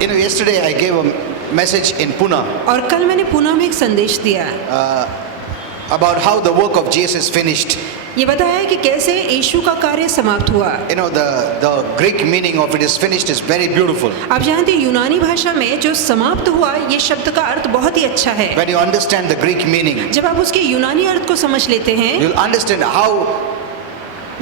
You know, yesterday I gave a message in Pune और कल मैंने पुणे में एक संदेश दिया about how the work of Jesus is finished. ये बताया कि कैसे यीशु का कार्य समाप्त हुआ। You know, the Greek meaning of it is finished is very beautiful. आप जानते हैं यूनानी भाषा में जो समाप्त हुआ ये शब्द का अर्थ बहुत ही अच्छा है। When you understand the Greek meaning, जब आप उसके यूनानी अर्थ को समझ लेते हैं you'll understand how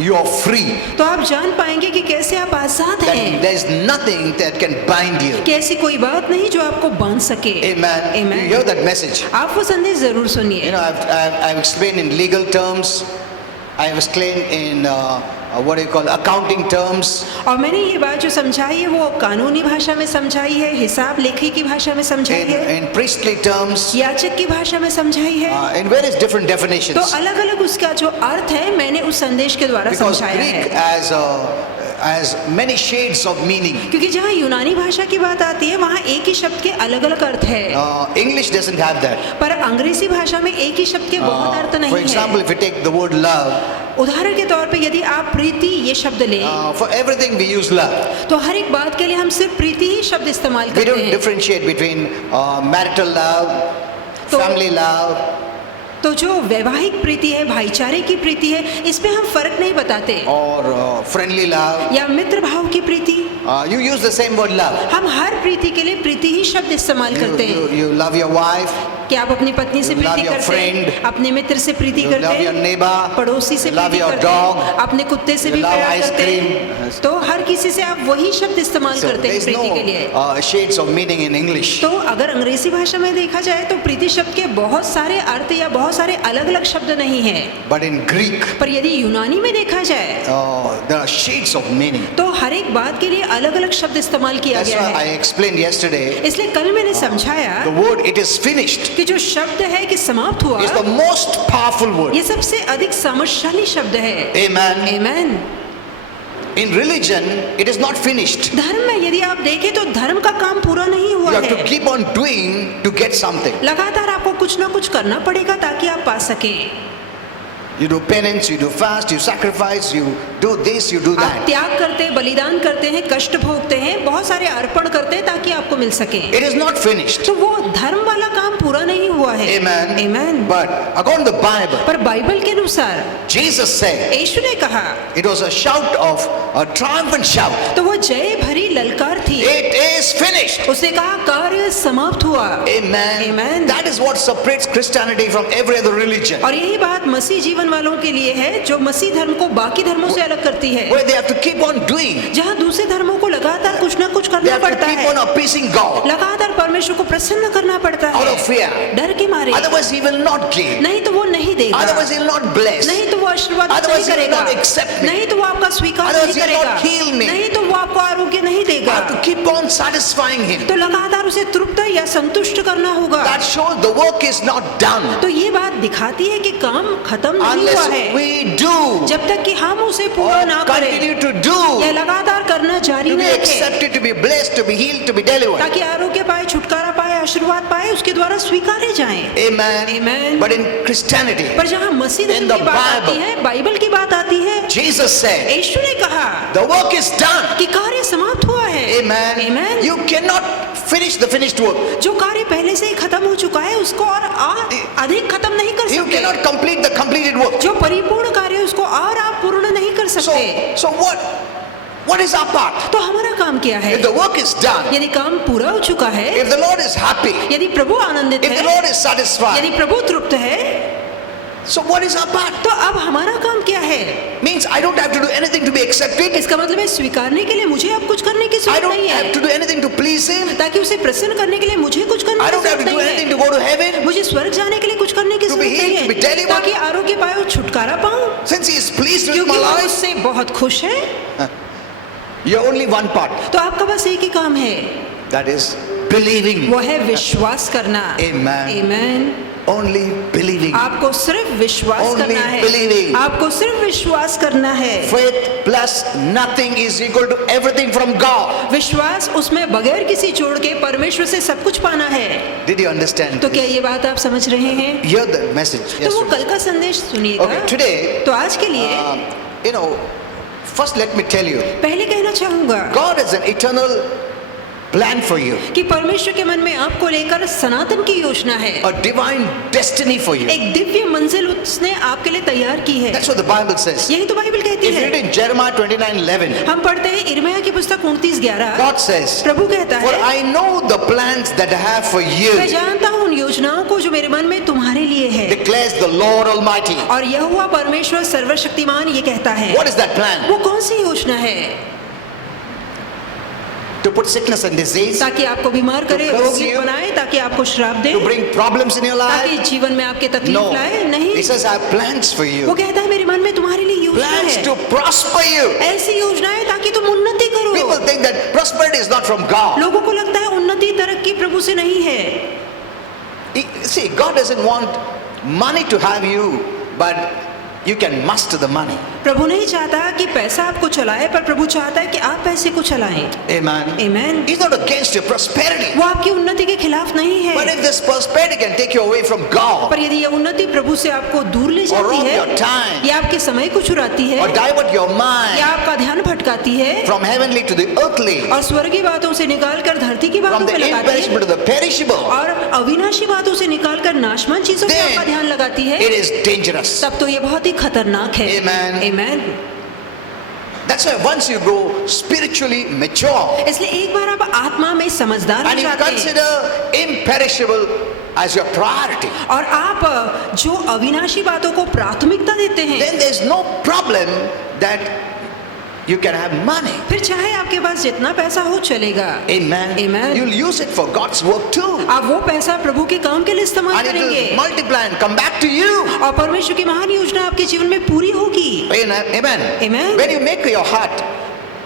you are free. तो आप जान पाएंगे कि कैसे आप आजाद That हैं, there is nothing that can bind you. कि ऐसी कोई बात नहीं जो आपको बांध सके। Amen. Amen. You hear that message? आप वो संदेश जरूर You सुनिए। know, I've explained in legal terms. I have explained in what do you call accounting terms. और मैंने ये बात जो समझाई है वो कानूनी भाषा में समझाई है, हिसाब लेखी की भाषा में समझाई है, In priestly terms, याचक की भाषा में समझाई है। in various different तो definitions. अलग अलग उसका जो अर्थ है मैंने उस संदेश के द्वारा Because समझाया Greek है। has many shades of meaning. क्योंकि जहाँ यूनानी भाषा की बात आती है वहाँ एक ही शब्द के अलग अलग अर्थ है, English doesn't have that. पर अंग्रेजी भाषा में एक ही शब्द के बहुत अर्थ For नहीं example, है। if you take the word love, उदाहरण के तौर पे यदि आप प्रीति ये शब्द लें for everything we use love. तो हर एक बात के लिए हम सिर्फ प्रीति ही शब्द इस्तेमाल We करते don't हैं। differentiate between marital love, तो- family love. तो जो वैवाहिक प्रीति है, भाईचारे की प्रीति है, इसमें हम फर्क नहीं बताते। Or friendly love. या मित्र भाव की प्रीति, You use the same word love. हम हर प्रीति के लिए प्रीति ही शब्द इस्तेमाल करते हैं। You love your wife, कि आप अपनी पत्नी से You love प्रीति your करते हैं, friend. अपने मित्र से प्रीति you करते love your हैं, neighbor, पड़ोसी से you love प्रीति your करते dog, हैं, अपने कुत्ते से you भी love प्यार ice करते cream. हैं। तो हर किसी से आप वही शब्द इस्तेमाल so करते there हैं is प्रीति के लिए। no shades of meaning in English. तो अगर अंग्रेजी भाषा में देखा जाए तो प्रीति शब्द के बहुत सारे अर्थ या बहुत सारे अलग अलग शब्द नहीं है, But in Greek, पर यदि यूनानी में देखा जाए there are shades of meaning. तो हर एक बात के लिए अलग अलग शब्द इस्तेमाल किया That's गया why I है। explained yesterday. इसलिए कल मैंने समझाया The word "it is finished" कि जो शब्द है कि समाप्त हुआ is the most powerful word. ये सबसे अधिक सामर्थ्यशाली शब्द है। Amen. Amen. In religion, it is not finished. धर्म में यदि आप देखें तो धर्म का काम पूरा नहीं You हुआ have to है, keep on doing to get something. लगातार आपको कुछ ना कुछ करना पड़ेगा ताकि आप पा सकें। You do penance, you do fast, you sacrifice, you do this, you do आप that. त्याग करते हैं, बलिदान करते हैं, कष्ट भोगते हैं, बहुत सारे अर्पण करते हैं ताकि आपको मिल सके। It is not finished. तो वो धर्म वाला काम पूरा नहीं हुआ है। Amen. Amen. But according to the Bible, पर बाइबल के अनुसार Jesus said यीशु ने कहा, it was a shout of a triumphant shout. तो वो जय भरी ललकार थी। It is finished. उसने कहा कार्य समाप्त हुआ। Amen. Amen. That is what separates Christianity from every other religion. और यही बात मसीह जीवन वालों के लिए है जो मसीह धर्म को बाकी धर्मों से अलग करती है, Where they have to keep on doing. जहाँ दूसरे धर्मों को लगातार कुछ ना कुछ They करना have to पड़ता keep है, on appeasing God लगातार परमेश्वर को प्रसन्न करना पड़ता out of है fear. डर के मारे। Otherwise, He will not give. नहीं तो वो नहीं देगा, Otherwise, He will not bless. नहीं तो वो आशीर्वाद नहीं Otherwise, He will करेगा, not accept me. नहीं तो वो आपका स्वीकार Otherwise, नहीं He will करेगा, not heal me. नहीं तो वो आपको आरोग्य नहीं I देगा। have to keep on satisfying Him. तो लगातार उसे तृप्त या संतुष्ट करना होगा। That shows the work is not done तो ये बात दिखाती है कि काम खत्म नहीं हुआ unless है, we do जब तक कि हम उसे पूरा or ना करें continue to या do लगातार करना जारी to न be रखें, accepted, to be blessed, to be healed, to be delivered. ताकि आरोग्य पाए, छुटकारा पाए, आशीर्वाद पाए, उसके द्वारा स्वीकारे जाएं। Amen. Amen. But in Christianity, पर जहाँ मसीह In धर्म the की बात आती Bible, है, बाइबल की बात आती है, Jesus said, यीशु ने कहा the work is done. कि कार्य समाप्त हुआ है। Amen. Amen. You cannot finish the finished work. जो कार्य पहले से ही खत्म हो चुका है उसको और अधिक खत्म नहीं कर You सकते। cannot complete the completed work. जो परिपूर्ण कार्य है उसको और आप पूर्ण नहीं कर सकते। So what is our part? तो हमारा काम क्या है? If the work is done, यदि काम पूरा हो चुका है, if the Lord is happy, यदि प्रभु आनंदित if the है, Lord is satisfied, यदि प्रभु तृप्त है, so what is our part? तो अब हमारा काम क्या है? Means I don't have to do anything to be accepted. इसका मतलब है स्वीकारने के लिए मुझे अब कुछ करने की I जरूरत don't नहीं have है, to do anything to please Him. ताकि उसे प्रसन्न करने के लिए मुझे कुछ करने I की don't have to जरूरत do नहीं anything है, to go to heaven. मुझे स्वर्ग जाने के लिए कुछ करने की To be जरूरत healed, नहीं to be है, delivered. ताकि आरोग्य पाए और छुटकारा पाऊं, Since He is pleased with क्योंकि my वो life, उससे बहुत खुश है। you have only one part. तो आपका बस एक ही काम है, That is believing. वो है विश्वास करना। Amen. Amen. Only believing. आपको सिर्फ विश्वास Only करना है, believing. आपको सिर्फ विश्वास करना है। Faith plus nothing is equal to everything from God. विश्वास उसमें बगैर किसी जोड़ के परमेश्वर से सब कुछ पाना है। Did you understand? तो क्या ये बात आप समझ रहे हैं? Hear the message. तो वो Yes, कल का संदेश सुनिएगा। Okay, today, तो आज के लिए first let me tell you, पहले कहना चाहूंगा, God is an eternal plan for you, कि परमेश्वर के मन में आपको लेकर सनातन की योजना है, a divine destiny for you. एक दिव्य मंजिल उसने आपके लिए तैयार की है। That's what the Bible says. यही तो बाइबल कहती If you है। read in Jeremiah 29:11, हम पढ़ते हैं इर्मिया की पुस्तक 29:11, God says, प्रभु कहता "For है, I know the plans that I have for मैं you," जानता हूँ उन योजनाओं को जो मेरे मन में तुम्हारे लिए है। declares the Lord Almighty. और यहोवा परमेश्वर सर्वशक्तिमान ये कहता है। What is that plan? वो कौन सी योजना है? To put sickness and disease, ताकि आपको बीमार करे, curse रोगी you, बनाए, ताकि आपको श्राप दे, to bring problems in your ताकि life. जीवन में आपके तकलीफ No. लाए। नहीं, He says, "I have plans for वो you. कहता है मेरे मन में तुम्हारे लिए योजना Plans है, to prosper you." ऐसी योजना है ताकि तुम उन्नति करो। People think that prosperity is not from God. लोगों को लगता है उन्नति तरक्की प्रभु से नहीं है। See, God doesn't want money to have you, but you can master the money. प्रभु नहीं चाहता कि पैसा आपको चलाए, पर प्रभु चाहता है कि आप पैसे को चलाएं। Amen. Amen. He's not against your prosperity. वो आपकी उन्नति के खिलाफ नहीं है, But if this prosperity can take you away from God, पर यदि ये उन्नति प्रभु से आपको दूर ले जाती rob है, your time, या आपके समय को चुराती है, or divert your या mind आपका ध्यान भटकाती है, from heavenly to the earthly, और स्वर्गीय बातों से निकालकर धरती की from बातों the पे लगाती imperishable है, to the perishable, और अविनाशी बातों से निकालकर नाशवान चीजों पे Then आपका ध्यान लगाती है, it is dangerous. तब तो ये बहुत ही खतरनाक है। Amen. Amen. That's why once you grow spiritually mature इसलिए एक बार आप आत्मा में समझदार हो and you जाते हैं, consider imperishable as your priority, और आप जो अविनाशी बातों को प्राथमिकता देते हैं, then there's no problem that you can have money. फिर चाहे आपके पास जितना पैसा हो चलेगा। Amen. Amen. You'll use it for God's work too. आप वो पैसा प्रभु के काम के लिए इस्तेमाल And it करेंगे, will multiply and come back to you. और परमेश्वर की महान योजना आपके जीवन में पूरी होगी। Amen. Amen. When you make your heart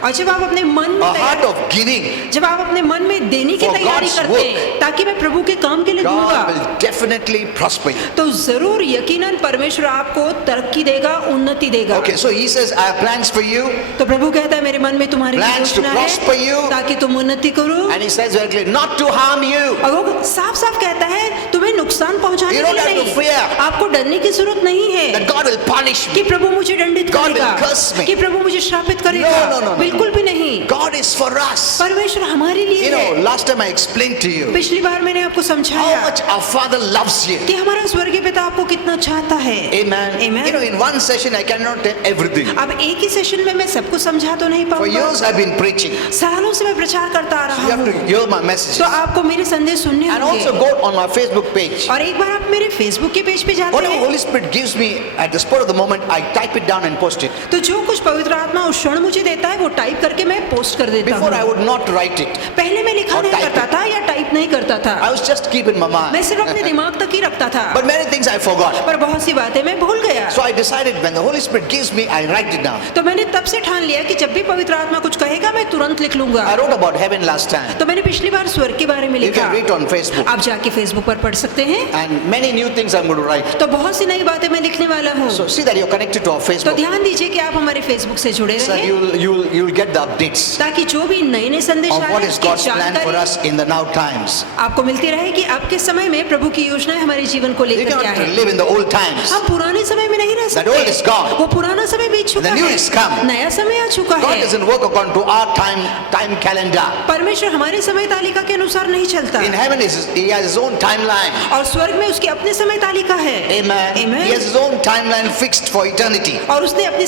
और जब आप अपने मन में a heart of giving, जब आप अपने मन में देने की For तैयारी God's करते हैं, ताकि मैं प्रभु के काम के लिए God दूंगा, will definitely prosper you. तो जरूर यकीनन परमेश्वर आपको तरक्की देगा, उन्नति देगा। Okay, so he says, I have plans for you, तो प्रभु कहता है मेरे मन में तुम्हारी Plans to योजना prosper है, you. ताकि तुम उन्नति करो, and he says very clearly, not to harm you. और वो साफ साफ कहता है तुम्हें नुकसान पहुंचाने You के don't लिए have to नहीं, fear. आपको डरने की जरूरत नहीं है That God will punish कि me. प्रभु मुझे दंडित God will करेगा, curse me. कि प्रभु मुझे श्रापित करेगा। No. बिल्कुल भी नहीं, God is for us. परमेश्वर हमारे लिए You know, है। last time I explained to you पिछली बार मैंने आपको how समझाया much our Father loves you. कि हमारा स्वर्गीय पिता आपको कितना चाहता है। Amen. Amen. You know, in one session I cannot tell everything. अब एक ही सेशन में मैं सबको समझा तो नहीं For पाऊंगा, years I've been preaching. सालों से मैं प्रचार करता आ You रहा have to हूँ, hear my messages. तो आपको मेरे संदेश सुनने And also होंगे। go on my Facebook page. और एक बार आप मेरे फेसबुक के पेज पे जाते Whatever हैं, Holy Spirit gives me at the spur of the moment, I type it down and post it. तो जो कुछ पवित्र आत्मा उस क्षण मुझे देता है वो टाइप करके मैं पोस्ट कर देता Before I हूँ। would not write it. पहले मैं लिखा और नहीं type करता था या टाइप नहीं करता था, I was just keeping my मैं mind. सिर्फ अपने दिमाग तक ही रखता था, But many things I forgot. पर बहुत सी बातें मैं भूल गया। So I decided when the Holy Spirit gives me, I write it down. तो मैंने तब से ठान लिया कि जब भी पवित्र आत्मा कुछ कहेगा मैं तुरंत लिख लूंगा। I wrote about heaven last time. तो मैंने पिछली बार स्वर्ग के बारे में You लिखा, can read on Facebook. आप जाके फेसबुक पर पढ़ सकते हैं। And many new things I'm going to write. तो बहुत सी नई बातें मैं लिखने वाला हूँ, So see that you're connected to our तो Facebook. ध्यान दीजिए कि आप हमारे फेसबुक से जुड़े So that रहें, you'll get the updates ताकि जो भी नए नए संदेश of आए what is उसकी God's plan for जानकारी us in the now times. आपको मिलती रहे कि आपके समय में प्रभु की योजनाएं हमारे जीवन को You लेकर क्या cannot है। live in the old times. हम पुराने समय में नहीं रह That old is सकते, gone. वो पुराना समय बीत चुका The new है, is come. नया समय आ चुका God है। doesn't work according to our time calendar. परमेश्वर हमारे समय तालिका के अनुसार नहीं चलता, In heaven, he has his own timeline. और स्वर्ग में उसकी अपने समय तालिका है। Amen. Amen. He has his own timeline fixed for eternity. और उसने अपनी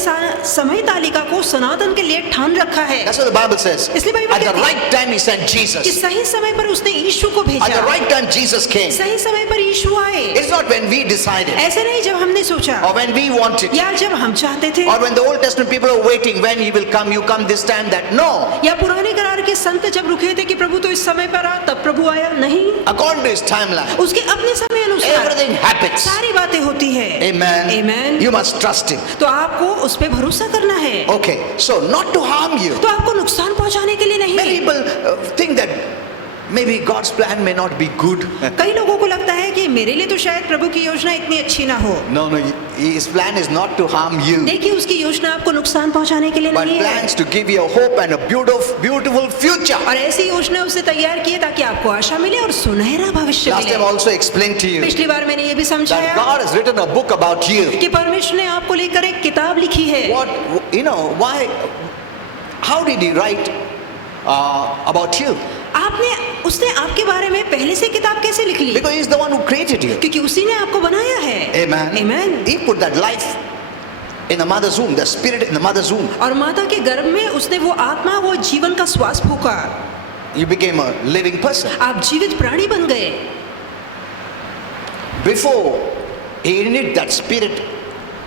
समय तालिका को सनातन के लिए ठान रखा है। That's what the Bible says. इसलिए बाइबल At the कहती है right time, he sent कि Jesus. सही समय पर उसने यीशु को At the भेजा, right time, Jesus came. सही समय पर यीशु आए। It's not when we decided ऐसे नहीं जब हमने सोचा or when we wanted या जब हम चाहते थे or when the Old Testament people are waiting when he will come, you come this time, that. No. या पुराने करार के संत जब रुके थे कि प्रभु तो इस समय पर आ, तब प्रभु आया, नहीं, According to his timeline, उसके अपने समय अनुसार everything happens. सारी बातें होती है। Amen. Amen. You must trust him. तो आपको उस पे भरोसा करना है, Okay, so not to harm you. तो आपको नुकसान पहुंचाने के लिए Many नहीं। people think that maybe God's plan may not be good. कई लोगों को लगता है कि मेरे लिए तो शायद प्रभु की योजना इतनी अच्छी ना हो। No, his plan is not to harm you, देखिए उसकी योजना आपको नुकसान पहुंचाने के लिए but नहीं है, plans to give you a hope and a beautiful future. और ऐसी योजना उसने तैयार की है ताकि आपको आशा मिले और सुनहरा भविष्य Last time I मिले। also explained to you पिछली बार मैंने ये भी that समझाया God has written a book about you. कि परमेश्वर ने आपको लेकर एक किताब लिखी है। Why, how did he write about you? आप उसने आपके बारे में पहले से किताब कैसे लिख ली? Because He's the one who created you. क्योंकि उसी ने आपको बनाया है। Amen. Amen. He put that life in the mother's womb, the spirit in the mother's womb. और माता के गर्भ में उसने वो आत्मा, वो जीवन का श्वास फूका। You became a living person. आप जीवित प्राणी बन गए। Before He knit that spirit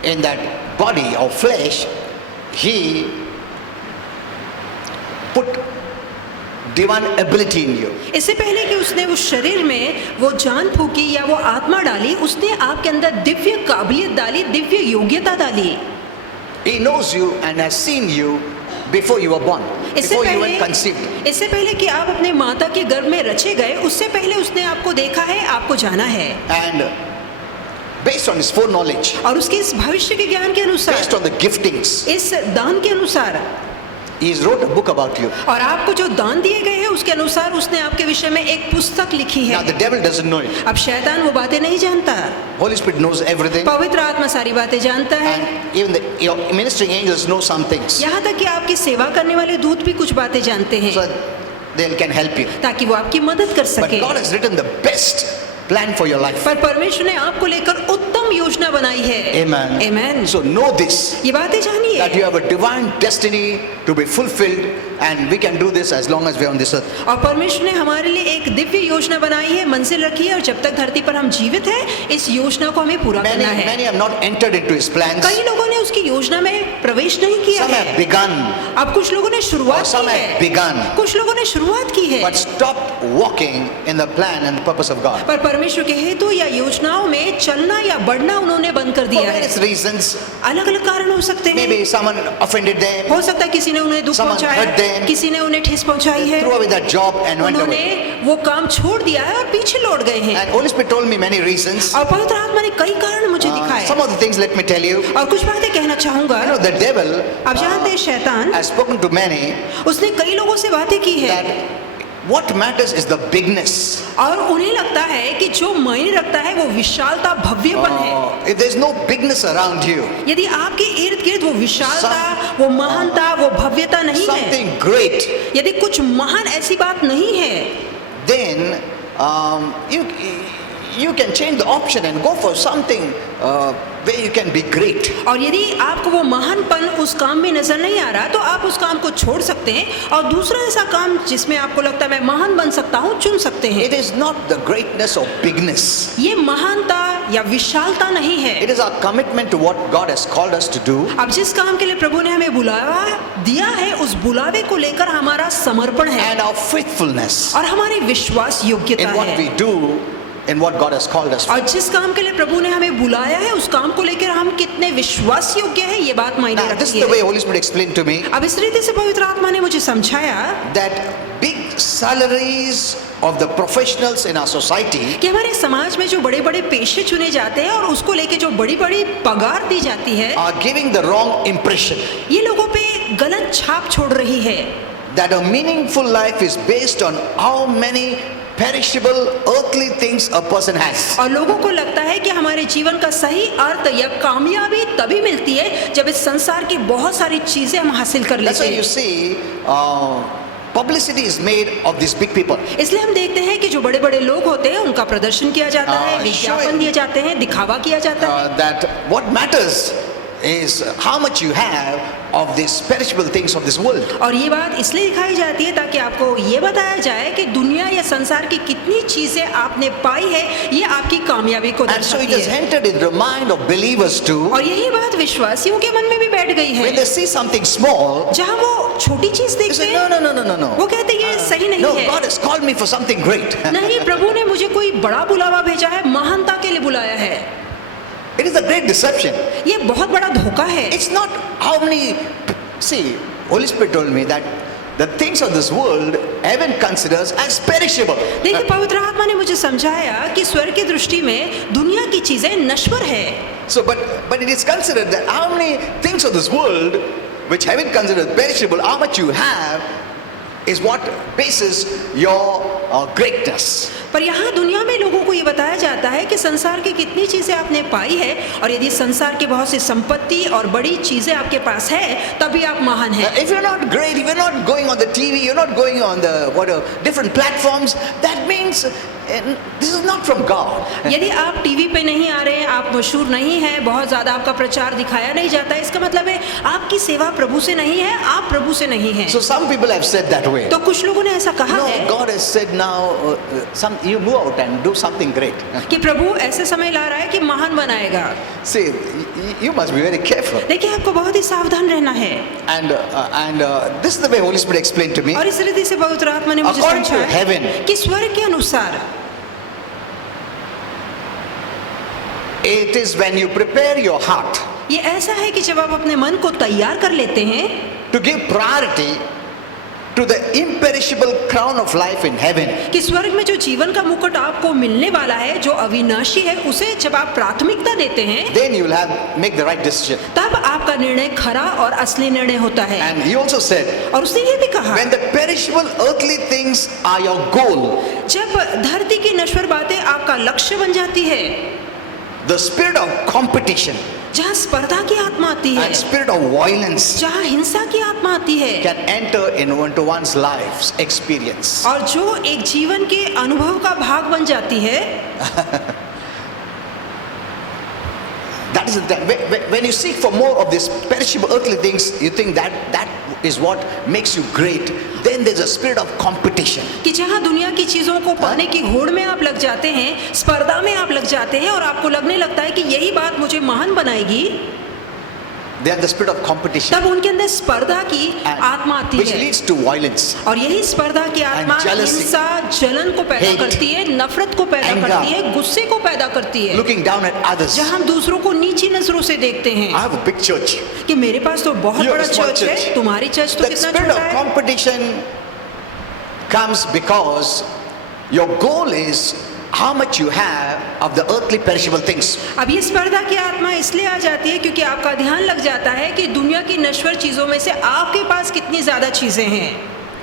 in that body of flesh, He put divine ability in you. इससे पहले कि उसने उस शरीर में वो जान फूकी या वो आत्मा डाली, उसने आपके अंदर दिव्य काबिलियत डाली, दिव्य योग्यता डाली। He knows you and has seen you before you were born, before you were conceived. इससे पहले कि आप अपने माता के गर्भ में रचे गए, उससे पहले उसने आपको देखा है, आपको जाना है। And based on His foreknowledge, और उसके इस भविष्य के ज्ञान के अनुसार, based on the giftings, इस दान के अनुसार, He wrote a book about you. और आपको जो दान दिए गए हैं उसके अनुसार उसने आपके विषय में एक पुस्तक लिखी Now है। the devil doesn't know it. अब शैतान वो बातें नहीं जानता, Holy Spirit knows everything. पवित्र आत्मा सारी बातें जानता है। And even your ministering angels know some things. यहाँ तक कि आपकी सेवा करने वाले दूत भी कुछ बातें जानते हैं, So they can help you. ताकि वो आपकी मदद कर But सके। God has written the best plan for your life. पर परमेश्वर ने आपको लेकर उत्तम योजना बनाई है। Amen. Amen. So know this, ये बातें जानिए that you have a divine destiny to be fulfilled, and we can do this as long as we are on this earth. और परमेश्वर ने हमारे लिए एक दिव्य योजना बनाई है, मंजिल रखी है, और जब तक धरती पर हम जीवित हैं इस योजना को हमें पूरा Many, करना है। many have not entered into His plans. कई लोगों ने उसकी योजना में प्रवेश नहीं किया Some have है। begun, अब कुछ लोगों ने or शुरुआत some की have है, begun, कुछ लोगों ने शुरुआत की है, but stopped walking in the plan and the purpose of God. पर परमेश्वर के हेतु या योजनाओं में चलना या बढ़ना उन्होंने बंद कर For दिया है। various reasons, अलग अलग कारण हो सकते हैं। maybe someone offended them, हो सकता है किसी ने उन्हें दुख Someone hurt पहुंचाया, them. किसी ने उन्हें ठेस पहुंचाई है, threw away that job and went उन्होंने away. वो काम छोड़ दिया है और पीछे लौट गए हैं। And Holy Spirit told me many reasons. और पवित्र आत्मा ने कई कारण मुझे Some दिखाए, of the things let me tell you. और कुछ बातें कहना चाहूंगा। You know, the devil आप जानते हैं शैतान, has spoken to many उसने कई लोगों से बातें की है, that what matters is the bigness. और उन्हें लगता है कि जो मायने रखता है वो विशालता, भव्यपन है। If there's no bigness around you, यदि आपके इर्द गिर्द वो विशालता, वो महानता, वो भव्यता नहीं है, something great, यदि कुछ महान ऐसी बात नहीं है, then you can change the option and go for something where you can be great. और यदि आपको वो महानपन उस काम में नजर नहीं आ रहा तो आप उस काम को छोड़ सकते हैं और दूसरा ऐसा काम जिसमें आपको लगता है मैं महान बन सकता हूँ चुन सकते हैं। It is not the greatness or bigness. ये महानता या विशालता नहीं है। It is our commitment to what God has called us to do. अब जिस काम के लिए प्रभु ने हमें बुलावा दिया है उस बुलावे को लेकर हमारा समर्पण है And our faithfulness और हमारी विश्वास योग्यता in what है। we do, in what God has called us for. और जिस काम के लिए प्रभु ने हमें बुलाया है उस काम को लेकर हम कितने विश्वास योग्य हैं ये बात मायने Now, this is रखती the way है। Holy Spirit explained to me अब इस रीति से पवित्र आत्मा ने मुझे समझाया that big salaries of the professionals in our society कि हमारे समाज में जो बड़े बड़े पेशे चुने जाते हैं और उसको लेके जो बड़ी बड़ी पगार दी जाती है are giving the wrong impression ये लोगों पे गलत छाप छोड़ रही है। that a meaningful life is based on how many perishable earthly things a person has. और लोगों को लगता है कि हमारे जीवन का सही अर्थ या कामयाबी तभी मिलती है जब इस संसार की बहुत सारी चीजें हम हासिल कर That's लेते why you हैं। see publicity is made of these big people. इसलिए हम देखते हैं कि जो बड़े बड़े लोग होते हैं उनका प्रदर्शन किया जाता है, विज्ञापन दिए जाते हैं, दिखावा किया जाता है। That what matters is how much you have of these perishable things of this world. और ये बात इसलिए दिखाई जाती है ताकि आपको ये बताया जाए कि दुनिया या संसार की कितनी चीजें आपने पाई है ये आपकी कामयाबी को And so it दर्शाती has है। entered into the mind of believers too. और यही बात विश्वासियों के मन में भी बैठ गई When है। they see something small, जहाँ वो छोटी चीज they देखते say, हैं no. वो कहते हैं ये सही नहीं No, है। God has called me for something great. नहीं, प्रभु ने मुझे कोई बड़ा बुलावा भेजा है, महानता के लिए बुलाया है। It is a great deception. ये बहुत बड़ा धोखा है। It's not how many. See, Holy Spirit told me that the things of this world heaven considers as perishable. देखिए पवित्र आत्मा ने मुझे समझाया कि स्वर्ग की दृष्टि में दुनिया की चीजें नश्वर है। So, but it is considered that how many things of this world which heaven considers perishable, how much you have, is what bases your greatness. पर यहाँ दुनिया में लोगों को ये बताया जाता है कि संसार की कितनी चीजें आपने पाई है, और यदि संसार की बहुत सी संपत्ति और बड़ी चीजें आपके पास है, तभी आप महान हैं। If you're not great, if you're not going on the TV, you're not going on the different platforms, that means this is not from God. यदि आप टीवी पे नहीं आ रहे हैं, आप मशहूर नहीं हैं, बहुत ज्यादा आपका प्रचार दिखाया नहीं जाता, इसका मतलब है आपकी सेवा प्रभु से नहीं है, आप प्रभु से नहीं हैं। So some people have said that way. तो कुछ लोगों ने ऐसा कहा है No, God has said now, you move out and do something great. कि प्रभु ऐसे समय ला रहा है कि महान बनाएगा। See, you must be very careful. देखिए, आपको बहुत ही सावधान रहना है। And this is the way Holy Spirit explained to me. और इस रीति से पवित्र आत्मा ने मुझे According to समझाया heaven, कि स्वर्ग के अनुसार it is when you prepare your heart ये ऐसा है कि जब आप अपने मन को तैयार कर लेते हैं to give priority to the imperishable crown of life in heaven. कि स्वर्ग में जो जीवन का मुकुट आपको मिलने वाला है, जो अविनाशी है, उसे जब आप प्राथमिकता देते हैं, Then you will make the right decision. तब आपका निर्णय खरा और असली निर्णय होता है। And he also said, और उसने ये भी कहा, when the perishable earthly things are your goal, जब धरती की नश्वर बातें आपका लक्ष्य बन जाती है, the spirit of competition जहाँ स्पर्धा की आत्मा आती है, and spirit of violence जहाँ हिंसा की आत्मा आती है, can enter into one's life's experience. और जो एक जीवन के अनुभव का भाग बन जाती है, That is the time. When you seek for more of these perishable earthly things, you think that is what makes you great. Then there's a spirit of competition. कि जहाँ दुनिया की चीजों को पाने की होड़ में आप लग जाते हैं, स्पर्धा में आप लग जाते हैं, और आपको लगने लगता है कि यही बात मुझे महान बनाएगी, They have the spirit of competition, तब उनके अंदर स्पर्धा की आत्मा आती which है, leads to violence. और यही स्पर्धा की आत्मा jealousy, हिंसा, जलन को पैदा hate, करती है, नफरत को पैदा anger, करती है, गुस्से को पैदा करती है, Looking down at others. जहाँ हम दूसरों को नीची नजरों से देखते हैं I have a big church. कि मेरे पास तो बहुत You have बड़ा a small चर्च है, church. तुम्हारी चर्च तो That कितना spirit छोटा of है। competition comes because your goal is how much you have of the earthly perishable things. अब ये स्पर्धा की आत्मा इसलिए आ जाती है क्योंकि आपका ध्यान लग जाता है कि दुनिया की नश्वर चीजों में से आपके पास कितनी ज्यादा चीजें हैं।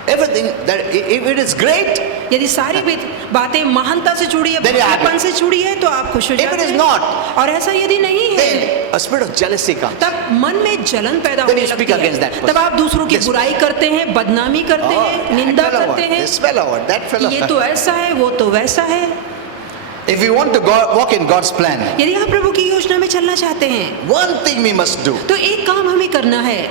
Everything that if it is great, यदि सारी बातें महानता से जुड़ी है, Then you are happy. भक्तिपन से जुड़ी है, तो आप खुश हो If जाते it is हैं। not, और ऐसा यदि नहीं है, then a spirit of jealousy comes. तब मन में जलन पैदा Then होने you speak लगती against that है। person. तब आप दूसरों की This बुराई करते हैं, बदनामी करते हैं, निंदा that fellow, करते हैं this fellow, that कि fellow. ये तो ऐसा है, वो तो वैसा है। If you want to walk in God's plan, यदि आप प्रभु की योजना में चलना चाहते हैं, one thing we must do: तो एक काम हमें करना है,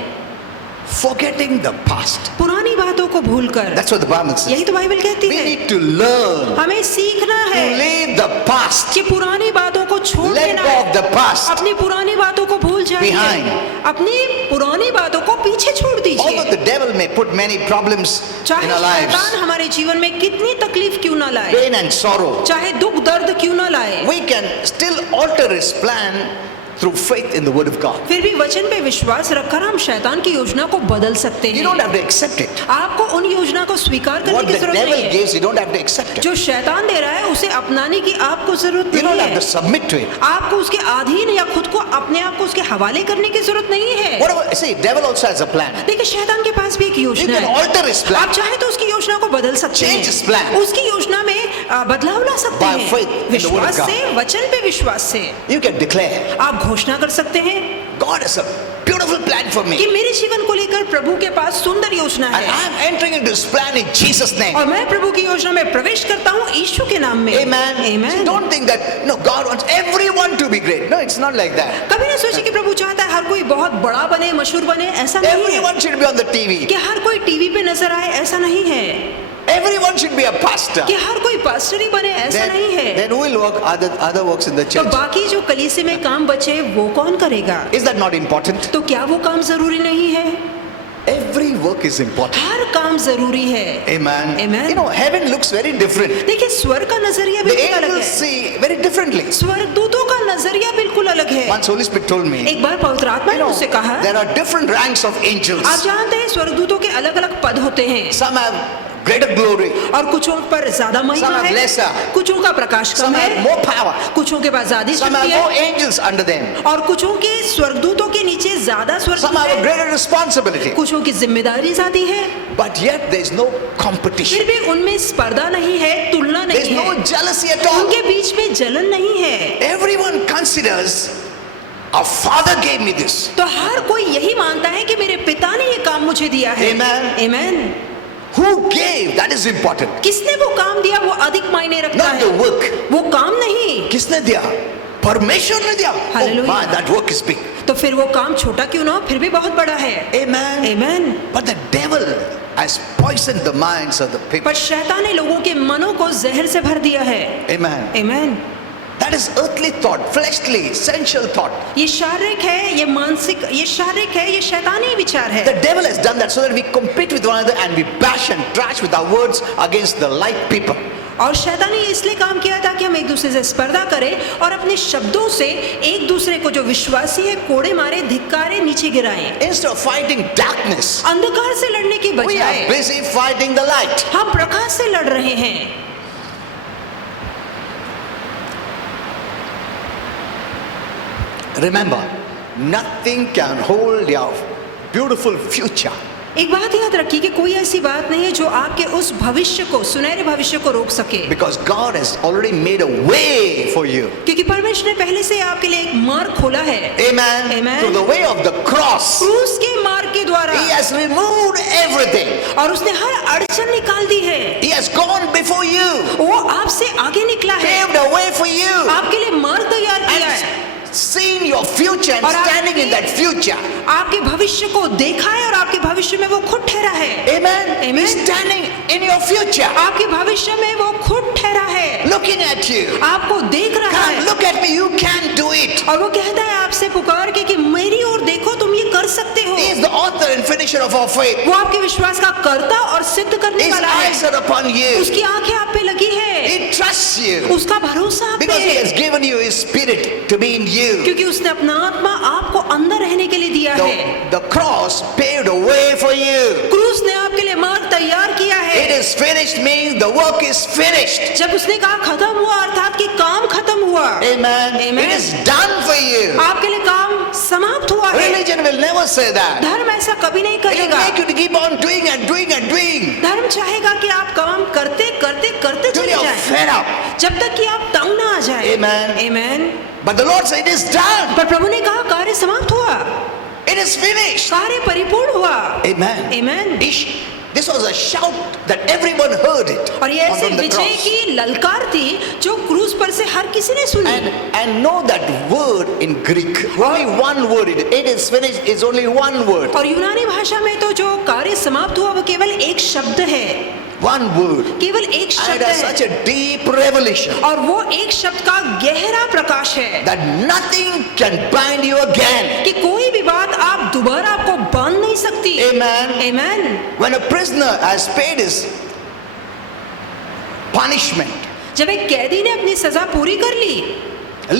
forgetting the past. पुरानी बातों को भूलकर। That's what the Bible says. यही तो बाइबल कहती We है, need to learn हमें सीखना to है leave the past, कि पुरानी बातों को छोड़ let देना go है, of the past. अपनी पुरानी बातों को भूल जाइए, Behind. अपनी पुरानी बातों को पीछे छोड़ Although दीजिए। the devil may put many problems चाहे in our lives, शैतान हमारे जीवन में कितनी तकलीफ क्यों ना लाए, pain and sorrow, चाहे दुख दर्द क्यों ना लाए, we can still alter his plan through faith in the word of God. फिर भी वचन पे विश्वास रखकर हम शैतान की योजना को बदल सकते You हैं। don't have to accept it. आपको उन योजना को स्वीकार करने What की the जरूरत devil नहीं है। gives, you don't have to accept it. जो शैतान दे रहा है उसे अपनाने की आपको जरूरत You नहीं don't have है। to submit to it. आपको उसके अधीन या खुद को अपने आप को उसके हवाले करने की जरूरत नहीं है। Whatever, see, devil also has a plan. देखिए, शैतान के पास भी एक You योजना can है। alter his plan. आप चाहे तो उसकी योजना को बदल सकते Change his plan. हैं, उसकी योजना में बदलाव ला सकते By हैं, faith in the word of विश्वास God. से, वचन पे विश्वास से You can declare, आप घोषणा कर सकते हैं God has a beautiful plan for me. कि मेरे जीवन को लेकर प्रभु के पास सुंदर योजना And है, I am entering into his plan in Jesus' name. और मैं प्रभु की योजना में प्रवेश करता हूँ यीशु के नाम में। Amen. So Amen. don't think that God wants everyone to be great. No, it's not like that. कभी ना सोचिए कि प्रभु चाहता है हर कोई बहुत बड़ा बने, मशहूर बने, ऐसा नहीं है। Everyone should be on the TV. कि हर कोई टीवी पे नजर आए, ऐसा नहीं है। Everyone should be a pastor. कि हर कोई पास्टर ही बने, ऐसा नहीं है। Then who will work other works in the तो church? बाकी जो कलीसिया में काम बचे वो कौन करेगा? Is that not important? तो क्या वो काम जरूरी नहीं है? Every work is important. हर काम जरूरी है। Amen. Amen. You know, heaven looks very different. देखिए, स्वर्ग का नजरिया The बिल्कुल अलग angels है, see very differently. स्वर्गदूतों का नजरिया बिल्कुल अलग है। Once Holy Spirit told me, एक बार पवित्र आत्मा ने मुझसे कहा, there are different ranks of आप angels. जानते हैं स्वर्गदूतों के अलग अलग पद होते हैं। Some have greater glory. और कुछों पर ज्यादा महिमा Some have है, lesser. कुछों का प्रकाश Some कम have है, more power. कुछों के पास ज्यादा Some शक्ति have more है, angels under them. और कुछों के स्वर्गदूतों के नीचे ज्यादा Some स्वर्गदूत have a है, greater responsibility. कुछों की जिम्मेदारी ज्यादा है, But yet there is no फिर competition. भी उनमें स्पर्धा नहीं है, तुलना There is नहीं no है, jealousy at all. उनके बीच में जलन नहीं है। Everyone considers, our father gave me this. तो हर कोई यही मानता है कि मेरे पिता ने ये काम मुझे दिया है। Amen. Amen. Who gave? That is important. किसने वो काम दिया वो अधिक मायने रखता Not है, the work. वो काम नहीं। किसने दिया? परमेश्वर ने दिया. Oh Hallelujah. my, that work is big. तो फिर वो काम छोटा क्यों ना हो, फिर भी बहुत बड़ा है। Amen. Amen. But the devil has poisoned the minds of the people. पर शैतान ने लोगों के मनों को जहर से भर दिया है। Amen. Amen. That is earthly thought, fleshly, sensual thought. ये शारीरिक है, ये मानसिक, ये शारीरिक है, ये शैतानी विचार है। The devil has done that so that we compete with one another and we bash and trash with our words against the like people. और शैतान ने इसलिए काम किया था कि हम एक दूसरे से स्पर्धा करें और अपने शब्दों से एक दूसरे को जो विश्वासी है कोड़े मारे, धिक्कारे, नीचे गिराएं। Instead of fighting darkness, अंधकार से लड़ने की we are बजाय busy fighting the light. हम प्रकाश से लड़ रहे हैं। Remember, nothing can hold your beautiful future. एक बात याद रखिए कि कोई ऐसी बात नहीं है जो आपके उस भविष्य को, सुनहरे भविष्य को रोक सके, Because God has already made a way for you. क्योंकि परमेश्वर ने पहले से आपके लिए एक मार्ग खोला है। Amen. Amen. Through the way of the cross, क्रूस के मार्ग के द्वारा, He has removed everything. और उसने हर अड़चन निकाल दी है। He has gone before you, वो आपसे आगे निकला है, paved a way for you, आपके लिए मार्ग तैयार किया है, and seen your future and और standing in आपके- that future. आपके भविष्य को देखा है और आपके भविष्य में वो खुद ठहरा है। Amen. Amen. He's standing in your future, आपके भविष्य में वो खुद ठहरा है, looking at you. आपको देख रहा Come, है, look at me. You can do it. और वो कहता है आपसे पुकार के कि मेरी ओर देखो, तुम ये कर सकते हो। He is the author and finisher of our faith. वो आपके विश्वास का कर्ता और सिद्ध करने His वाला eyes है। are upon you. उसकी आंखें आप पे लगी है, He trusts you उसका भरोसा आप पे because He has है, given you His Spirit to be in you. क्योंकि उसने अपना आत्मा आपको अंदर रहने के लिए दिया है। The cross paved a way for you. क्रूस ने आपके लिए मार्ग तैयार किया It है। is finished means the work is finished. जब उसने कहा खत्म हुआ, अर्थात कि काम खत्म हुआ, Amen. Amen. It is done for you. आपके लिए काम समाप्त हुआ है। Religion will never say that. धर्म ऐसा कभी नहीं It will करेगा। make you to keep on doing and doing and doing धर्म चाहेगा कि आप काम करते करते करते till चले you're जाएं, fed up. जब तक कि आप तंग ना आ जाए। Amen. Amen. But the Lord said it is done. पर प्रभु ने कहा कार्य समाप्त हुआ, It is finished. कार्य परिपूर्ण हुआ। Amen. Amen. This was a shout that everyone heard it और ये ऐसे on the विजय cross. की ललकार थी जो क्रूस पर से हर किसी ने सुनी। And know that word in Greek, only one word. It is finished is only one word. और यूनानी भाषा में तो जो कार्य समाप्त हुआ वो केवल एक शब्द है, One word. केवल एक And it शब्द has है, such a deep revelation और वो एक शब्द का गहरा प्रकाश है that nothing can bind you again. कि कोई भी बात आप दोबारा आपको बांध नहीं सकती। Amen. Amen. When a prisoner has paid his punishment जब एक कैदी ने अपनी सजा पूरी कर ली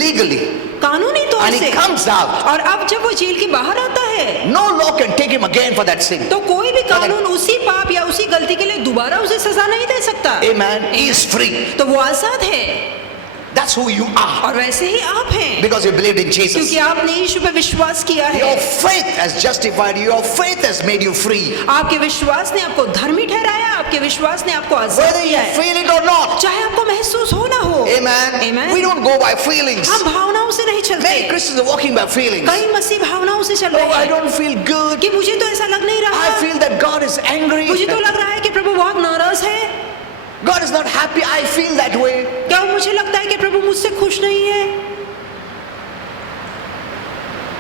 legally कानूनी तौर and he से, comes out, और अब जब वो जेल के बाहर आता है no law can take him again for that sin. तो कोई भी कानून उसी पाप या उसी गलती के लिए दोबारा उसे सजा नहीं दे सकता। Amen. He is free. तो वो आजाद है, That's who you are और वैसे ही आप हैं, because you believed in Jesus. क्योंकि आपने यीशु पे विश्वास किया है। Your faith has justified you. Your faith has made you free. आपके विश्वास ने आपको धर्मी ठहराया, आपके विश्वास ने आपको आजाद Whether you किया है, feel it or not. चाहे आपको महसूस हो ना हो। Amen. Amen. We don't go by feelings. हम भावनाओं से नहीं चलते। Many Christians are walking by feelings. कई मसीह भावनाओं से चल Oh, रहे I हैं don't feel good. कि मुझे तो ऐसा लग नहीं I रहा, feel that God is angry. मुझे तो लग रहा है कि प्रभु बहुत नाराज है, God is not happy. I feel that way. क्या मुझे लगता है कि प्रभु मुझसे खुश नहीं है।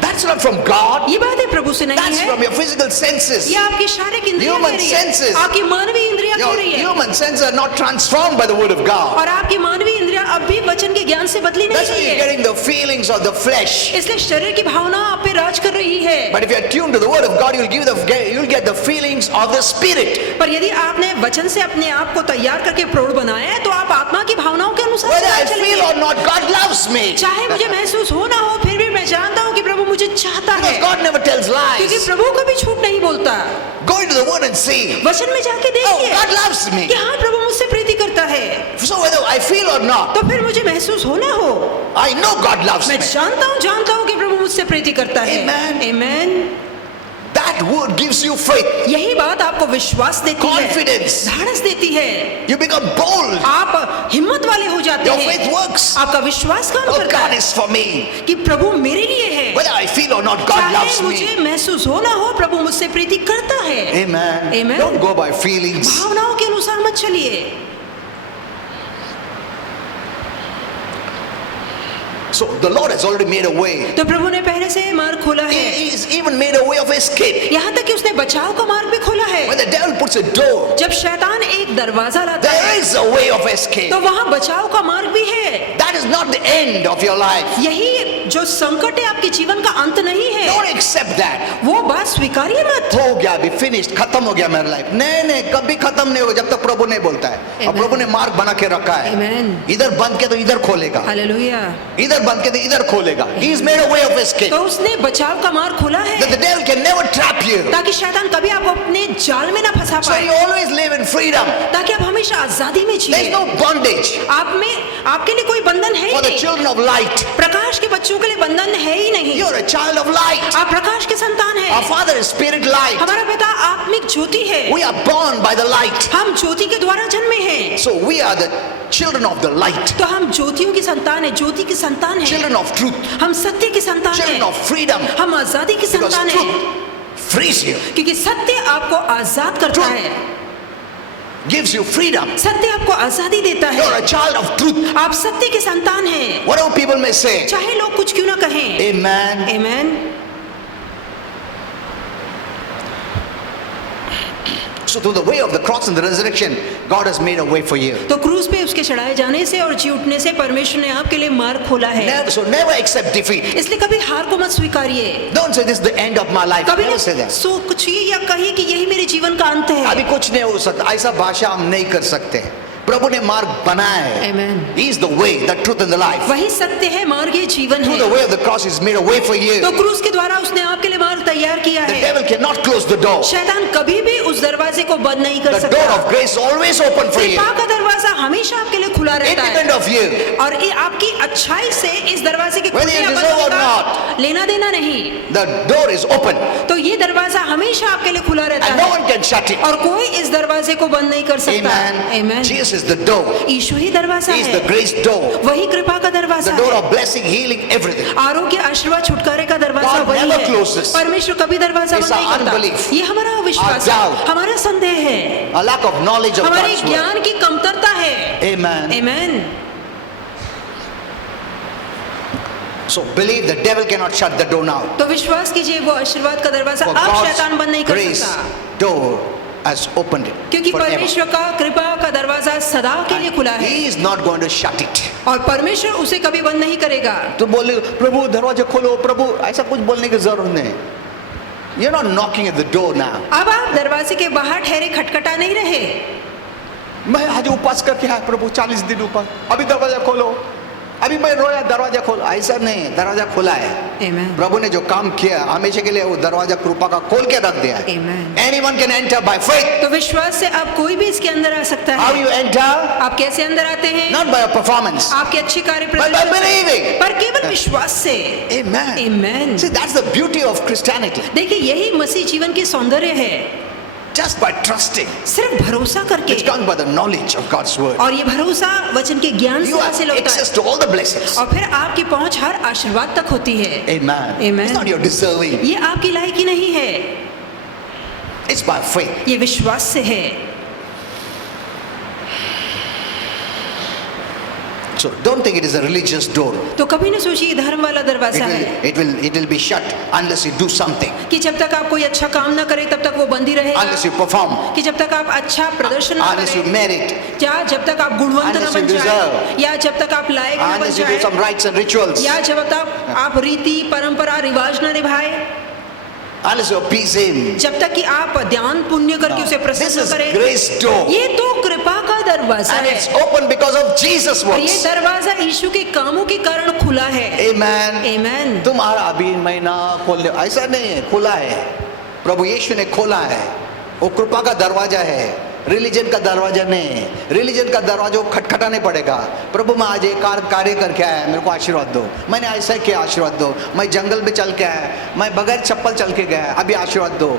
That's not from God. ये बात है प्रभु से नहीं That's है, from your physical senses. ये आपकी शारीरिक इंद्रियां Human कह रही senses. है, आपकी मानवीय इंद्रियां कह Your रही है, human senses are not transformed by the word of God. और आपकी मानवीय इंद्रियां अब भी वचन के ज्ञान से बदली नहीं That's why गई you're है, getting the feelings of the flesh. इसलिए शरीर की भावना आप पे राज कर रही है। But if you're tuned to the word of God, you'll get the feelings of the Spirit. पर यदि आपने वचन से अपने आप को तैयार करके प्रौढ़ बनाया है तो आप आत्मा की भावनाओं के अनुसार Whether I चलेंगे। feel or not, God loves me. चाहे मुझे महसूस हो ना हो, फिर भी मैं जानता हूँ कि प्रभु मुझे चाहता Because है, God never tells tells क्योंकि lies. प्रभु कभी झूठ नहीं बोलता। Go into the word and see. वचन में जाके Oh, देखिए God loves me. कि हाँ प्रभु मुझसे प्रीति करता है। So whether I feel or not, तो फिर मुझे महसूस हो ना हो, I know God loves मैं me. जानता हूँ कि प्रभु मुझसे प्रीति करता है। Amen. Amen. That word gives you faith, यही बात आपको विश्वास देती है, confidence. धाड़स देती है, You become bold. आप हिम्मत वाले हो जाते Your हैं, faith works. आपका विश्वास काम Oh, करता God है is for me. कि प्रभु मेरे लिए है। Whether I feel or not, God चाहे loves मुझे me. महसूस हो ना हो, प्रभु मुझसे प्रीति करता है। Amen. Amen. Don't go by feelings. भावनाओं के अनुसार मत चलिए। So the Lord has already made a way. तो प्रभु ने पहले से मार्ग खोला है, He's even made a way of escape. यहाँ तक कि उसने बचाव का मार्ग भी खोला है। When the devil puts a door, जब शैतान एक दरवाजा लाता there है is a way of escape. तो वहाँ बचाव का मार्ग भी है। That is not the end of your life. यही जो संकट है आपके जीवन का अंत नहीं है। Don't accept that. वो बात स्वीकारिए मत। हो गया, अभी फिनिश्ड, खत्म हो गया मेरा लाइफ। नहीं, कभी खत्म नहीं होगा जब तक प्रभु नहीं बोलता है। और Amen. प्रभु ने मार्ग बना के रखा है। Amen. इधर बंद किया तो इधर खोलेगा, हालेलुया। इधर बंद किया तो इधर खोलेगा। He has made a way of escape. तो उसने बचाव का मार्ग खोला है That the devil can never trap you. ताकि शैतान कभी आपको अपने जाल में ना फंसा So you पाए, always live in freedom. ताकि आप हमेशा आजादी में There is जिए। no bondage आप में आपके लिए कोई बंधन है ही for the नहीं। children of light. प्रकाश के बच्चों के लिए बंधन है ही नहीं। You're a child of light. आप प्रकाश के संतान Our हैं। Father is spirit light. हमारा पिता आत्मिक ज्योति है। We are born by the light. हम ज्योति के द्वारा जन्मे हैं। So we are the children of the light. तो हम ज्योतियों की संतान है, ज्योति की संतान है। Children of truth. हम सत्य की संतान Children है। of freedom. हम आजादी की Because संतान है, truth frees you. क्योंकि सत्य आपको आजाद करता Truth है। gives you freedom. सत्य आपको आजादी देता है। You're a child of truth. आप सत्य के संतान हैं, Whatever people may say. चाहे लोग कुछ क्यों ना कहें। Amen. Amen. So through the way of the cross and the resurrection, God has made a way for you. तो क्रूस पे उसके चढ़ाए जाने से और जी उठने से परमेश्वर ने आपके लिए मार्ग खोला है। So never accept defeat. इसलिए कभी हार को मत स्वीकारिए। Don't say this is the end of my life. कभी Never न say that. सोचिए या कहिए कि यही मेरे जीवन का अंत है। अभी कुछ नहीं हो सकता, ऐसा भाषा हम नहीं कर सकते। प्रभु ने मार्ग बनाया है। Amen. He is the way, the truth and the life. वही सत्य है, मार्ग ये जीवन Through the है। way of the cross, He's made a way for you. तो क्रूस के द्वारा उसने आपके लिए मार्ग तैयार किया The है। devil cannot close the door. शैतान कभी भी उस दरवाजे को बंद नहीं कर The door सकता। of grace is always open for you. कृपा का दरवाजा हमेशा आपके लिए खुला रहता Independent है of you. और ये आपकी अच्छाई से इस दरवाजे के Whether खुलने you या बंद deserve or होने का not. लेना देना नहीं। The door is open तो ये दरवाजा हमेशा आपके लिए खुला रहता and no है one can shut it. और कोई इस दरवाजे को बंद नहीं कर सकता। Amen. Amen. Jesus is the door. यीशु ही दरवाजा He is the है, grace door. वही कृपा का The दरवाजा door है। of blessing, healing, everything. आरोग्य, आशीर्वाद, छुटकारे का दरवाजा God वही never है। closes. परमेश्वर कभी दरवाजा It's बंद नहीं our करता। unbelief. ये हमारा अविश्वास Our है, doubt. हमारा संदेह है, A lack of knowledge of हमारे God's word. ज्ञान की कमतरता है। Amen. Amen. So believe the devil cannot shut the door now. तो विश्वास कीजिए वो आशीर्वाद का दरवाजा For अब शैतान बंद God's नहीं कर grace सकता, door has opened it क्योंकि forever. परमेश्वर का कृपा का दरवाजा सदा के लिए खुला है He is not going to shut it. और परमेश्वर उसे कभी बंद नहीं करेगा। तो बोले प्रभु दरवाजा खोलो, प्रभु ऐसा कुछ बोलने की जरूरत नहीं। You're not knocking at the door now. अब आप दरवाजे के बाहर ठहरे खटखटा नहीं रहे। मैं आज उपास करके आया प्रभु 40 दिन ऊपर, अभी दरवाजा खोलो, अभी मैं रोया दरवाजा खोलो, ऐसा नहीं, दरवाजा खुला है। Amen. प्रभु ने जो काम किया हमेशा के लिए वो दरवाजा कृपा का खोल के रख दिया है। Amen. Anyone can enter by faith. तो विश्वास से अब कोई भी इसके अंदर आ सकता How है। you enter? आप कैसे अंदर आते हैं? Not by a performance, आपके अच्छे कार्य but by प्रदर्शन से, believing. पर केवल विश्वास से। Amen. Amen. See, that's the beauty of Christianity. देखिए यही मसीह जीवन की सौंदर्य है, Just by trusting, सिर्फ भरोसा करके which comes by the knowledge of God's word. और ये भरोसा वचन के ज्ञान You से have हासिल होता access है to all the blessings. और फिर आपकी पहुंच हर आशीर्वाद तक होती है। Amen. Amen. It's not your deserving. ये आपकी लायकी नहीं है, It's by faith. ये विश्वास से है। So don't think it is a religious door. तो कभी न सोचिए धर्म वाला दरवाजा है It will be shut unless you do something, कि जब तक आप कोई अच्छा काम ना करें तब तक वो बंद ही रहेगा, unless you perform, कि जब तक आप अच्छा प्रदर्शन ना unless you करें, merit, या जब तक आप गुणवंत Unless न you बन जाए, deserve. या जब तक आप लायक न बन unless you do जाए, some rites and rituals. या जब तक आप रीति परंपरा रिवाज न निभाए। unless you appease Him. जब तक कि आप ध्यान पुण्य करके No. उसे This प्रसन्न is करें। grace door. ये तो कृपा का दरवाजा And है it's open because of Jesus' और ये works. दरवाजा यीशु के कामों के कारण खुला है। Amen. आमेन। तुम्हारा अभी महीना खोलने ऐसा नहीं है, खुला है। प्रभु यीशु ने खोला है। वो कृपा का दरवाजा है, रिलीजन का दरवाजा नहीं है। रिलीजन का दरवाजा वो खटखटाने पड़ेगा। प्रभु मैं आज एक कार्य करके आया, मेरे को आशीर्वाद दो। मैंने ऐसा किया, आशीर्वाद दो। मैं जंगल में चल के आया, मैं बगैर चप्पल चल के गया, अभी आशीर्वाद दो।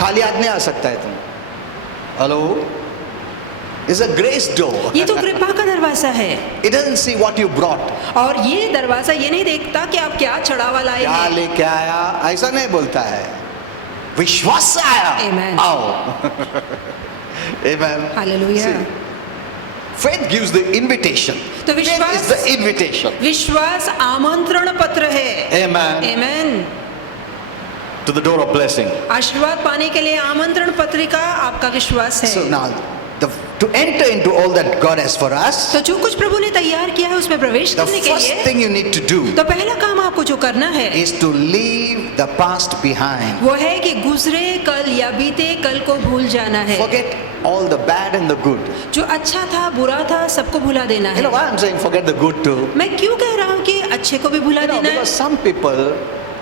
खाली हाथ नहीं आ सकता है तुम। Hello, it's a grace door. ये तो कृपा का दरवाजा है it doesn't see what you brought, और ये दरवाजा ये नहीं देखता कि आप क्या चढ़ावा लाए क्या हैं। लेके आया, ऐसा नहीं बोलता है। विश्वास से आया, Amen. आओ। Amen. Hallelujah. See, faith gives the invitation. तो Faith विश्वास- is the invitation. विश्वास आमंत्रण पत्र है। Amen. Amen. To the door of blessing. आशीर्वाद पाने के लिए आमंत्रण पत्रिका आपका विश्वास है। So now, to enter into all that God has for us, तो जो कुछ प्रभु ने तैयार किया है उसमें प्रवेश the करने के first लिए thing you need to do तो पहला काम आपको जो करना है is to leave the past behind. वो है कि गुजरे कल या बीते कल को भूल जाना है। Forget all the bad and the good. जो अच्छा था बुरा था सबको भुला देना You know है। why I'm saying forget the good too? मैं क्यों कह रहा हूँ कि अच्छे को भी भुला You know, देना है? because some people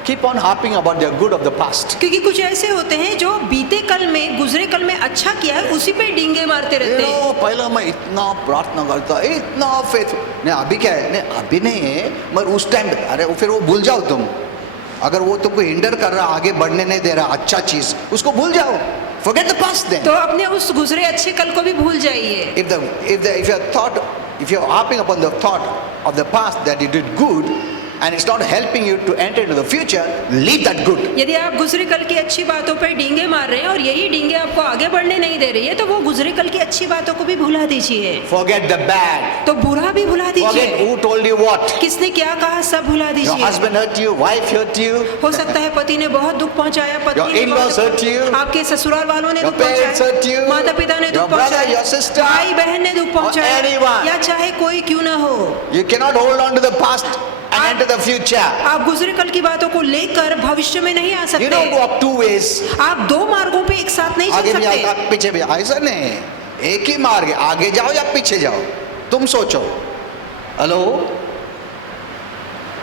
keep on harping about their good of the past. क्योंकि कुछ ऐसे होते हैं जो बीते कल में गुजरे कल में अच्छा किया है उसी पे डींगे मारते रहते हैं। पहले मैं इतना प्रार्थना करता, इतना फेथ, नहीं अभी क्या है, नहीं अभी नहीं है, मगर उस टाइम, अरे फिर वो भूल जाओ तुम। अगर वो तुमको हिंडर कर रहा, आगे बढ़ने नहीं दे रहा अच्छा चीज, उसको भूल जाओ। Forget the past then. तो अपने उस गुजरे अच्छे कल को भी भूल जाइए। If you're harping upon the thought of the past that you did good, and it's not helping you to enter into the future, leave that good. यदि आप गुजरे कल की अच्छी बातों पर डींगे मार रहे हैं और यही डींगे आपको आगे बढ़ने नहीं दे रही है तो वो गुजरे कल की अच्छी बातों को भी भुला दीजिए। Forget the bad. तो बुरा भी भुला Forget दीजिए। who told you what. किसने क्या कहा सब भुला Your दीजिए। husband hurt you, wife hurt you, हो सकता है पति ने बहुत दुख पहुंचाया, Your पत्नी ने in-laws बहुत hurt you. आपके ससुराल वालों ने Your दुख parents hurt you. पहुंचाया, माता पिता ने Your दुख brother, पहुंचाया, your sister. भाई बहन ने दुख पहुंचाया, anyone. या चाहे कोई क्यों ना हो। you cannot hold on to the past and enter the future. आप गुजरे कल की बातों को लेकर भविष्य में नहीं आ You सकते। don't walk two ways. आप दो मार्गों पे एक साथ नहीं चल आगे भी सकते। आता पीछे भी, ऐसा नहीं, एक ही मार्ग है, आगे जाओ या पीछे जाओ, तुम सोचो। Hello,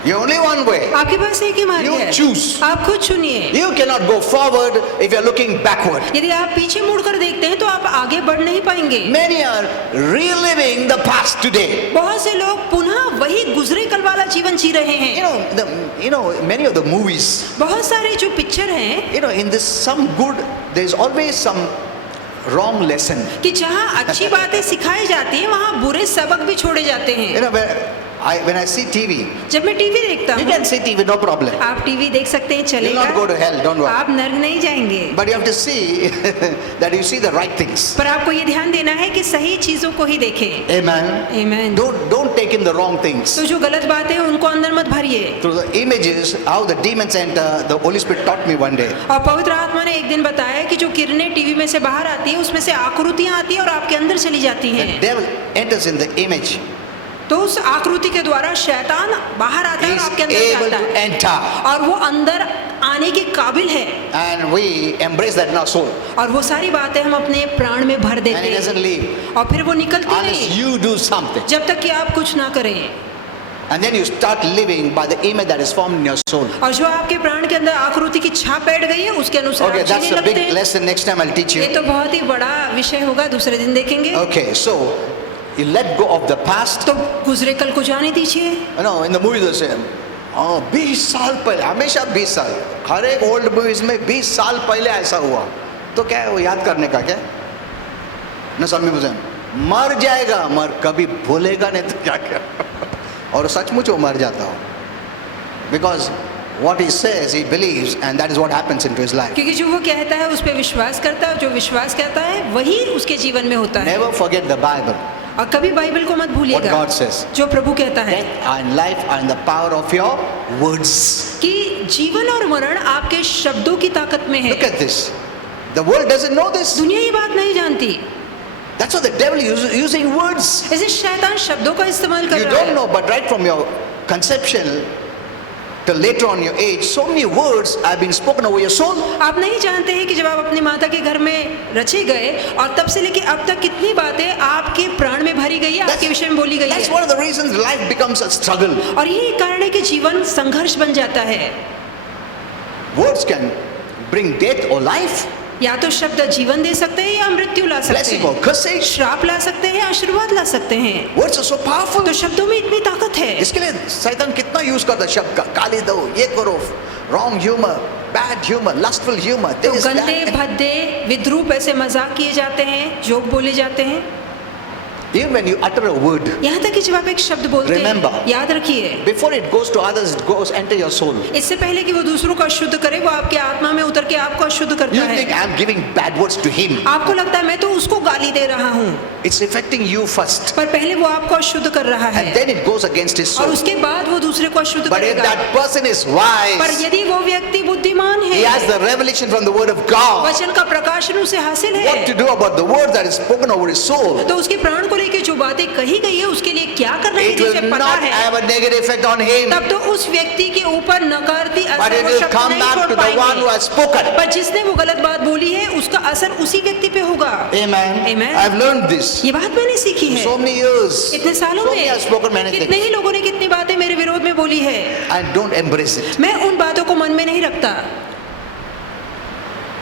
you only one way. आपके पास एक ही मार्ग You है, choose. आप खुद चुनिए। You cannot go forward if you're looking backward. यदि आप पीछे मुड़कर देखते हैं तो आप आगे बढ़ नहीं पाएंगे। Many are reliving the past today. बहुत से लोग पुनः वही गुजरे कल वाला जीवन जी रहे हैं। Many of the movies, बहुत सारे जो पिक्चर हैं in this some good, there's always some wrong lesson. कि जहाँ अच्छी बातें सिखाई जाती हैं वहाँ बुरे सबक भी छोड़े जाते हैं। When I see TV, जब मैं टीवी देखता you हूँ, can see TV, no problem. आप टीवी देख सकते हैं, You'll चलेगा, not go to hell, don't worry. आप नर्क नहीं जाएंगे। But you have to see that you see the right things. पर आपको ये ध्यान देना है कि सही चीजों को ही देखें। Amen. आमीन। Don't take in the wrong things. तो जो गलत बातें हैं उनको अंदर मत भरिए। Through the images, how the demons enter, the Holy Spirit taught me one day. और पवित्र आत्मा ने एक दिन बताया कि जो किरणें टीवी में से बाहर आती है उसमें से आकृतियां आती है और आपके अंदर चली जाती The हैं। devil enters in the image. तो उस आकृति के द्वारा शैतान बाहर आता है He और is आपके अंदर able जाता to है enter. और वो अंदर आने के काबिल है And we embrace that in our soul. और वो सारी बातें हम अपने प्राण में भर And देते it doesn't हैं leave और फिर वो निकलती unless नहीं you do something. जब तक कि आप कुछ ना करें। And then you start living by the image that is formed in your soul. और जो आपके प्राण के अंदर आकृति की छाप बैठ गई है उसके अनुसार Okay, आप that's जीने a big लगते हैं। lesson. Next time I'll teach ये you. तो बहुत ही बड़ा विषय होगा, दूसरे दिन देखेंगे। Okay, so you let go of the past. तो गुजरे कल को जाने दीजिए। You know, in the movies they say, 20 साल पहले, हमेशा 20 साल, हर एक ओल्ड मूवीज में 20 साल पहले ऐसा हुआ, तो क्या है वो याद करने का क्या न समय मुझे मर जाएगा, मर कभी भूलेगा नहीं तो क्या क्या और सचमुच वो मर जाता हो, because what he says he believes and that is what happens into his life. क्योंकि जो वो कहता है उस पर विश्वास करता है और जो विश्वास करता है वही उसके जीवन में होता है। Never forget the Bible. और कभी बाइबल को मत What भूलिएगा God says. जो प्रभु कहता है Death and life are in the power of your words. कि जीवन और मरण आपके शब्दों की ताकत में है। Look at this. The world doesn't know this. दुनिया ये बात नहीं जानती, That's why the devil is using words. ऐसे शैतान शब्दों का इस्तेमाल कर You रहा don't है। know, but right from your conception, till later on in your age, so many words have been spoken over your soul. आप नहीं जानते हैं कि जब आप अपनी माता के घर में रचे गए और तब से लेके अब तक कितनी बातें आपके प्राण में भरी गई है, आपके विषय में बोली गई That's है। one of the reasons life becomes a struggle. और यही कारण है कि जीवन संघर्ष बन जाता है। Words can bring death or life, या तो शब्द जीवन दे सकते हैं या मृत्यु ला सकते blessing or हैं, cursing. श्राप ला सकते हैं, आशीर्वाद ला सकते हैं। Words are so powerful. तो शब्दों में इतनी ताकत है। इसके लिए शैतान कितना यूज करता है शब्द का, गाली दो, ये करो, wrong humour, bad humour, lustful humour, तो गंदे भद्दे विद्रूप ऐसे मजाक किए जाते हैं, जोक बोले जाते हैं। Even when you utter a word, यहाँ तक कि जब आप एक शब्द बोलते Remember. हैं, याद रखिए, before it goes to others, it goes enter your soul. इससे पहले कि वो दूसरों को अशुद्ध करे, वो आपके आत्मा में उतर के आपको अशुद्ध करता You think है। I'm giving bad words to him? आपको लगता है मैं तो उसको गाली दे रहा हूँ, It's affecting you first, पर पहले वो आपको अशुद्ध कर रहा and है then it goes against his और soul. उसके बाद वो दूसरे को अशुद्ध But if करेगा। that person is पर wise, यदि वो व्यक्ति बुद्धिमान he has है, the revelation from the word of God, वचन का प्रकाशन उसे हासिल what to है, do about the word that is spoken over his soul. तो उसके प्राण को लेकर जो बातें कही गई है उसके लिए क्या करना है It यदि will उसे पता not है, have a negative effect on him, तब तो उस व्यक्ति के ऊपर नकारती but असर it वो will शब्द come नहीं back छोड़ to the one who पाएंगे। has spoken. पर जिसने वो गलत बात बोली है उसका असर उसी व्यक्ति पे होगा। Amen. Amen. I've learned this. ये बात मैंने सीखी है। So many years. इतने सालों So many have spoken में many कितने things. ही लोगों ने कितनी बातें मेरे विरोध में बोली है, I don't embrace it. मैं उन बातों को मन में नहीं रखता।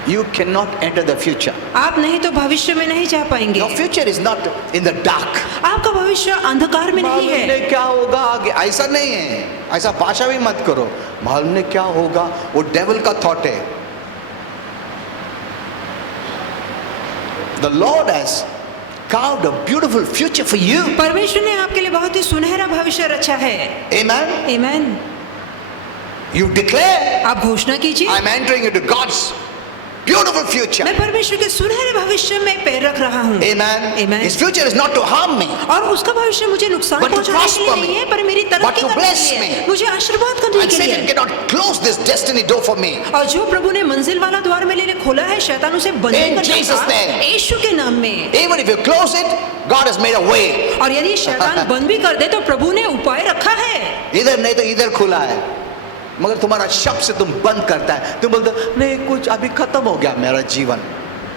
You cannot enter the future. आप नहीं तो भविष्य में नहीं जा पाएंगे। Your future is not in the dark. आपका भविष्य अंधकार में नहीं मालूम है। नहीं क्या होगा आगे, ऐसा नहीं है, ऐसा भाषा भी मत करो, मालूम नहीं क्या होगा, वो डेविल का थॉट है। The Lord has carved a beautiful future for you. परमेश्वर ने आपके लिए बहुत ही सुनहरा भविष्य रचा है। Amen. आमीन। You declare, आप घोषणा कीजिए, I'm entering into God's beautiful future. मैं परमेश्वर के सुनहरे भविष्य में पैर रख रहा हूँ। Amen. Amen. His future is not to harm me, और उसका भविष्य मुझे नुकसान But to पहुंचाने के लिए prosper नहीं me. है, पर मेरी But तरक्की to करने bless के लिए, me. मुझे आशीर्वाद करने and के Satan लिए। cannot close this destiny door for me. और जो प्रभु ने मंजिल वाला द्वार मेरे लिए खोला है, शैतान उसे बंद नहीं In कर Jesus' सकता। name. यीशु के नाम में। Even if you close it, God has made a way. और यदि शैतान बंद भी कर दे तो प्रभु ने उपाय रखा है। इधर नहीं तो इधर खुला है, मगर तुम्हारा शब्द से तुम बंद करता है, तुम बोलते हो, नहीं कुछ अभी खत्म हो गया मेरा जीवन।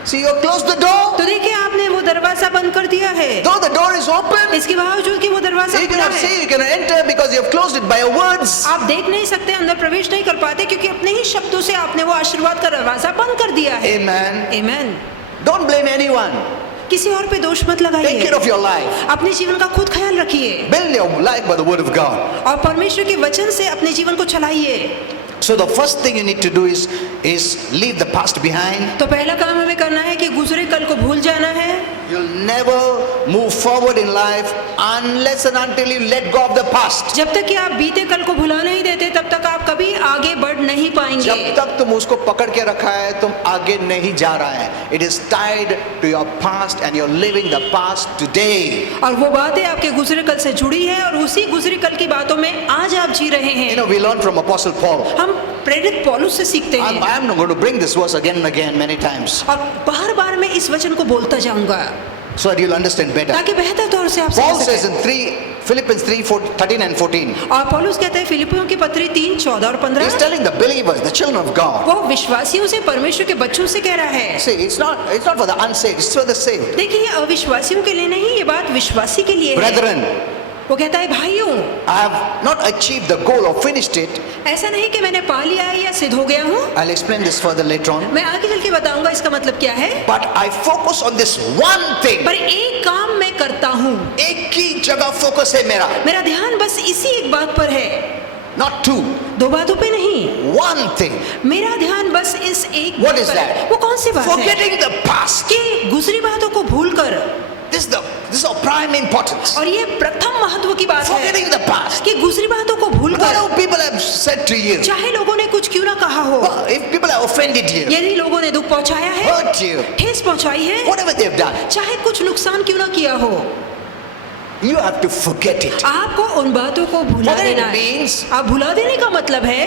See, you close the door. तो देखिए आपने वो दरवाजा बंद कर दिया है। Though the door is open, इसके बावजूद कि वो दरवाजा you खुला cannot है, see, you cannot enter because you have closed it by your words. आप देख नहीं सकते, अंदर प्रवेश नहीं कर पाते क्योंकि अपने ही शब्दों से आपने वो आशीर्वाद का दरवाजा बंद कर दिया है। Amen. आमीन। Don't blame anyone. किसी और पे दोष मत Take लगाइए, care of your life. अपने जीवन का खुद ख्याल रखिए Build your life by the word of God. और परमेश्वर के वचन से अपने जीवन को चलाइए। So the first thing you need to do is leave the past behind. तो पहला काम हमें करना है कि गुजरे कल को भूल जाना है। You'll never move forward in life unless and until you let go of the past. जब तक कि आप बीते कल को भुला नहीं देते तब तक आप कभी आगे बढ़ नहीं पाएंगे। जब तक तुम उसको पकड़ के रखा है, तुम आगे नहीं जा रहा है। It is tied to your past and you're living the past today. और वो बातें आपके गुजरे कल से जुड़ी है और उसी गुजरे कल की बातों में आज आप जी रहे You हैं। know, we learn from Apostle Paul. हम प्रेरित पौलुस से सीखते हैं I'm not going to bring this verse again and again many times और बार बार मैं इस वचन को बोलता जाऊंगा so that you'll understand better. ताकि बेहतर तौर से आप Paul समझ says सकें। in Philippians 3:13 and 14, और पौलुस कहते हैं फिलिपियों की पत्री 3:14 और he's 15, telling the believers, the children of God. वो विश्वासियों से, परमेश्वर के बच्चों से कह रहा है। See, it's not for the unsaved, it's for the saved. देखिए ये अविश्वासियों के लिए नहीं, ये बात विश्वासी के लिए है। Brethren, वो कहता है भाइयों, I have not achieved the goal or finished it. ऐसा नहीं कि मैंने पा लिया है या सिद्ध हो गया हूँ। I'll explain this further later on. मैं आगे चल के बताऊंगा इसका मतलब क्या है। But I focus on this one thing. पर एक काम मैं करता हूँ, एक ही जगह फोकस है मेरा, मेरा ध्यान बस इसी एक बात पर है, not two, दो बातों पे नहीं। one thing. मेरा ध्यान बस इस एक What बात is पर है। that? वो कौन सी बात है? Forgetting the past. कि गुजरी बातों को भूलकर, This is of prime importance. और ये प्रथम महत्व की बात है Forgetting the past. कि गुजरी बातों को भूलकर, Whatever people have said to you, चाहे लोगों ने कुछ क्यों ना कहा हो, if people have offended you, यदि लोगों ने दुख पहुंचाया है, hurt you, ठेस पहुंचाई है, whatever they've done, चाहे कुछ नुकसान क्यों ना किया हो, you have to forget it. आपको उन बातों को भुला Forget it देना है। means- आप भुला देने का मतलब है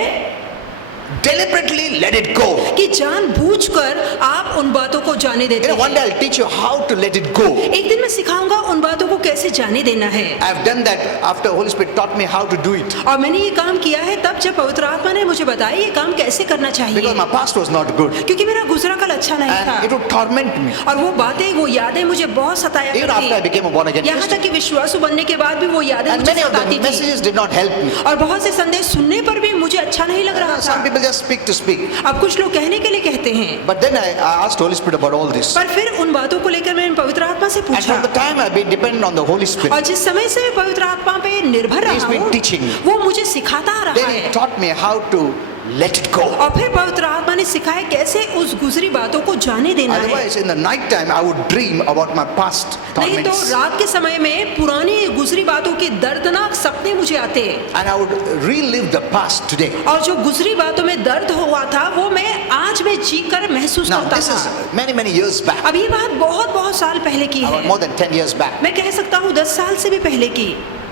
deliberately let it go. कि जानबूझकर आप उन बातों को जाने देते One day हैं। I'll teach you how to let it go. एक दिन मैं सिखाऊंगा उन बातों को कैसे जाने देना है। I've done that after Holy Spirit taught me how to do it. और मैंने ये काम किया है तब जब पवित्र आत्मा ने मुझे बताया ये काम कैसे करना चाहिए। Because my past was not good. क्योंकि मेरा गुजरा कल अच्छा नहीं था And it would torment me. और वो बातें वो यादें मुझे बहुत सताया Even after I करती। became a born again यहाँ Christian. तक कि विश्वासु बनने के बाद भी वो यादें And मुझे many of the सताती थी messages did not help me. और बहुत से संदेश सुनने पर भी मुझे अच्छा नहीं लग रहा Some था। people just speak to speak. अब कुछ लोग कहने के लिए कहते हैं, But then I asked Holy Spirit about all this. पर फिर उन बातों को लेकर मैंने पवित्र आत्मा से And पूछा from the time I've been dependent on the Holy और Spirit, जिस समय से मैं पवित्र आत्मा पे निर्भर He's रहा been हूँ teaching me. वो मुझे सिखाता आ रहा then He है taught me how to let it go. और फिर पवित्र आत्मा ने सिखाया कैसे उस गुजरी बातों को जाने देना है। Otherwise, in the night time, I would dream about my past नहीं तो torments. रात के समय में पुरानी गुजरी बातों के दर्दनाक सपने मुझे आते And I would relive the past today. और जो गुजरी बातों में दर्द हुआ था वो मैं आज में जी कर महसूस Now, करता this is था। many, many years back. अब ये बात बहुत बहुत साल पहले की About है, more than 10 years back. मैं कह सकता हूँ 10 साल से भी पहले की।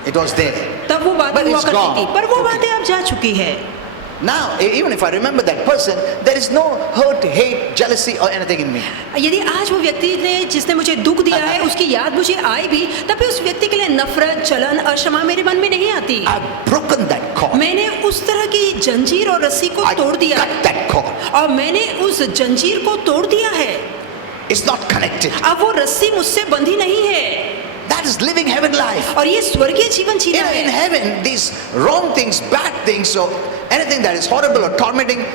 It was there. तब वो बातें But हुआ it's करती gone. थी, पर वो Okay. बातें अब जा चुकी है। Now, even if I remember that person, there is no hurt, hate, jealousy, or anything in me. यदि आज वो व्यक्ति ने जिसने मुझे दुख दिया है उसकी याद मुझे आए भी तब भी उस व्यक्ति के लिए नफरत, जलन, अक्षमा मेरे मन में नहीं आती। I've broken that cord. मैंने उस तरह की जंजीर और रस्सी को I तोड़ दिया cut that cord. और मैंने उस जंजीर को तोड़ दिया है। It's not connected. अब वो रस्सी मुझसे बंधी नहीं है That is living heaven life. और ये स्वर्गीय जीवन जीना In है। heaven, these wrong things, bad things, so anything that is horrible or tormenting,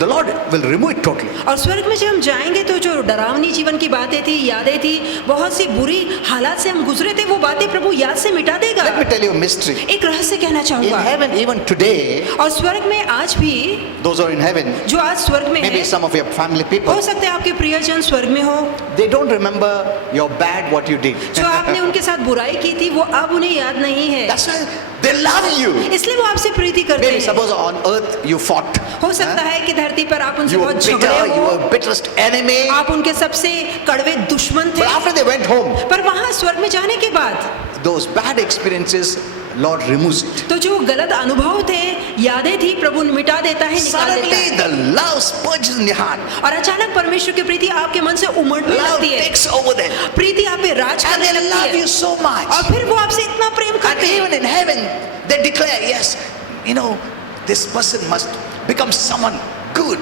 the Lord will remove it totally. और स्वर्ग में जब हम जाएंगे तो जो डरावनी जीवन की बातें थी, यादें थी, बहुत सी बुरी हालात से हम गुजरे थे, वो बातें प्रभु याद से मिटा देगा। Let me tell you a mystery. एक रहस्य कहना In चाहूंगा heaven, even today, और स्वर्ग में आज भी those who are in heaven, जो आज स्वर्ग में maybe है, some of your family people, हो सकते हैं आपके प्रियजन स्वर्ग में हो, they don't remember your bad, what you did. जो आपने उनके साथ बुराई की थी वो अब उन्हें याद नहीं है, That's why they love you. इसलिए वो आपसे प्रीति करते Maybe हैं। suppose on earth you fought. हो सकता है कि धरती पर आप उनसे You were बहुत bitter, झगड़े you हो, were bitterest enemy. आप उनके सबसे कड़वे दुश्मन थे, But after they went home, पर वहां स्वर्ग में जाने के बाद those bad experiences, Lord removes it. तो जो गलत अनुभव थे, यादें थी, प्रभु मिटा देता है, निकाल देता Suddenly है the love spurges in your heart. और अचानक परमेश्वर की प्रीति आपके मन से उमड़ने Love लगती है, takes over them. प्रीति आप पे राज And करने they love लगती you है so much. और फिर वो आपसे इतना प्रेम And करते हैं even in heaven, they declare, yes, you know, this person must become someone good.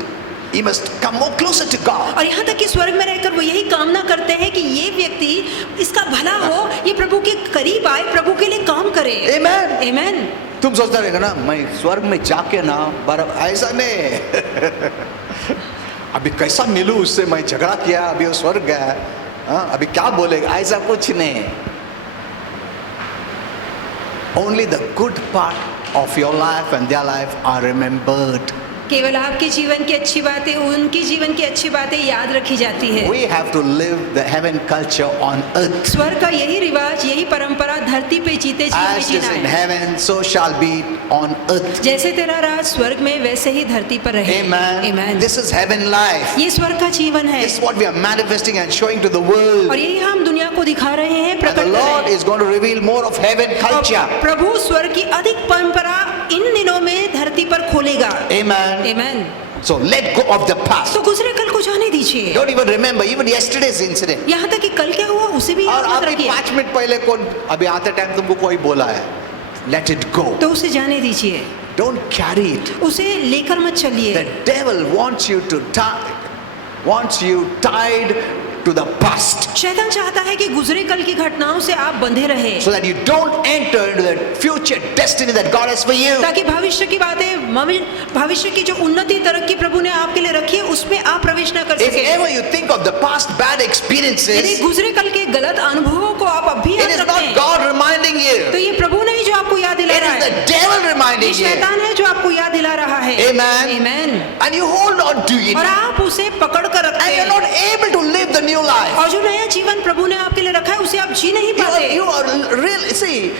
He must come more closer to God. और यहाँ तक कि स्वर्ग में रहकर वो यही कामना करते हैं कि ये व्यक्ति इसका भला हो, ये प्रभु के करीब आए, प्रभु के लिए काम करे। Amen. आमेन। तुम सोचता रहेगा ना मैं स्वर्ग में जाके ना बराबर ऐसा नहीं अभी कैसा मिलूं उससे, मैं झगड़ा किया, अभी वो स्वर्ग गया, हाँ, अभी क्या बोलेगा, ऐसा कुछ नहीं। Only the good part of your life and their life are remembered. केवल आपके जीवन की अच्छी बातें, उनकी जीवन की अच्छी बातें याद रखी जाती है। We have to live the heaven culture on earth. स्वर्ग का यही रिवाज, यही परंपरा धरती पे जीते जी में As it Jeena is in है। heaven, so shall be on earth. जैसे तेरा राज स्वर्ग में वैसे ही धरती पर रहे। Amen. Amen. This is heaven life. ये स्वर्ग का जीवन है This is what we are manifesting and showing to the world. और यही हम दुनिया को दिखा रहे हैं, And the प्रकट कर रहे Lord हैं। is going to reveal more of heaven culture. और प्रभु स्वर्ग की अधिक परंपरा इन दिनों में धरती पर खोलेगा। Amen. Amen. So let go of the past. तो गुजरे कल को जाने दीजिए। Don't even remember even yesterday's incident. यहाँ तक कि कल क्या हुआ उसे भी और याद मत अभी रखिए, 5 मिनट पहले कौन अभी आते टाइम तुमको कोई बोला है, let it go. तो उसे जाने दीजिए, Don't carry it. उसे लेकर मत चलिए। The devil wants you to wants you tied to the past, शैतान चाहता है कि गुजरे कल की घटनाओं से आप बंधे रहे, so that you don't enter into the future destiny that God has for you. ताकि भविष्य की बातें, भविष्य की जो उन्नति तरक्की प्रभु ने आपके लिए रखी है उसमें आप प्रवेश न कर If सके। ever you think of the past bad यदि experiences, गुजरे कल के गलत अनुभवों को आप अब भी it याद is रखते not हैं, God reminding तो you. ये प्रभु नहीं जो आपको याद दिला It रहा is है, the devil ये reminding you. शैतान है जो आपको याद दिला रहा है। Amen. Amen. And you hold on to it. और आप उसे पकड़ कर रखते And you're हैं not able to live the new life. और जो नया जीवन प्रभु ने आपके लिए रखा है उसे आप जी नहीं पाते। You are really, see,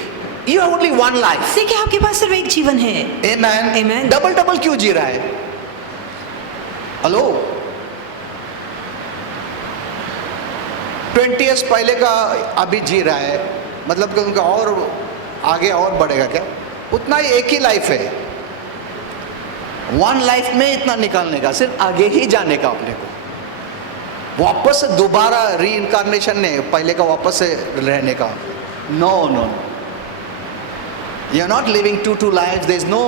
you have only one life. देखिए आपके पास सिर्फ एक जीवन है। Amen. Amen. डबल क्यों जी रहा है? हेलो, 20 years पहले का अभी जी रहा है, मतलब कि उनका और आगे और बढ़ेगा क्या? उतना ही एक ही लाइफ है। वन लाइफ में इतना निकालने का, सिर्फ आगे ही जाने का अपने को, वापस से दोबारा री इनकारनेशन नहीं, पहले का वापस से रहने का। No no, you are not living to life, there is no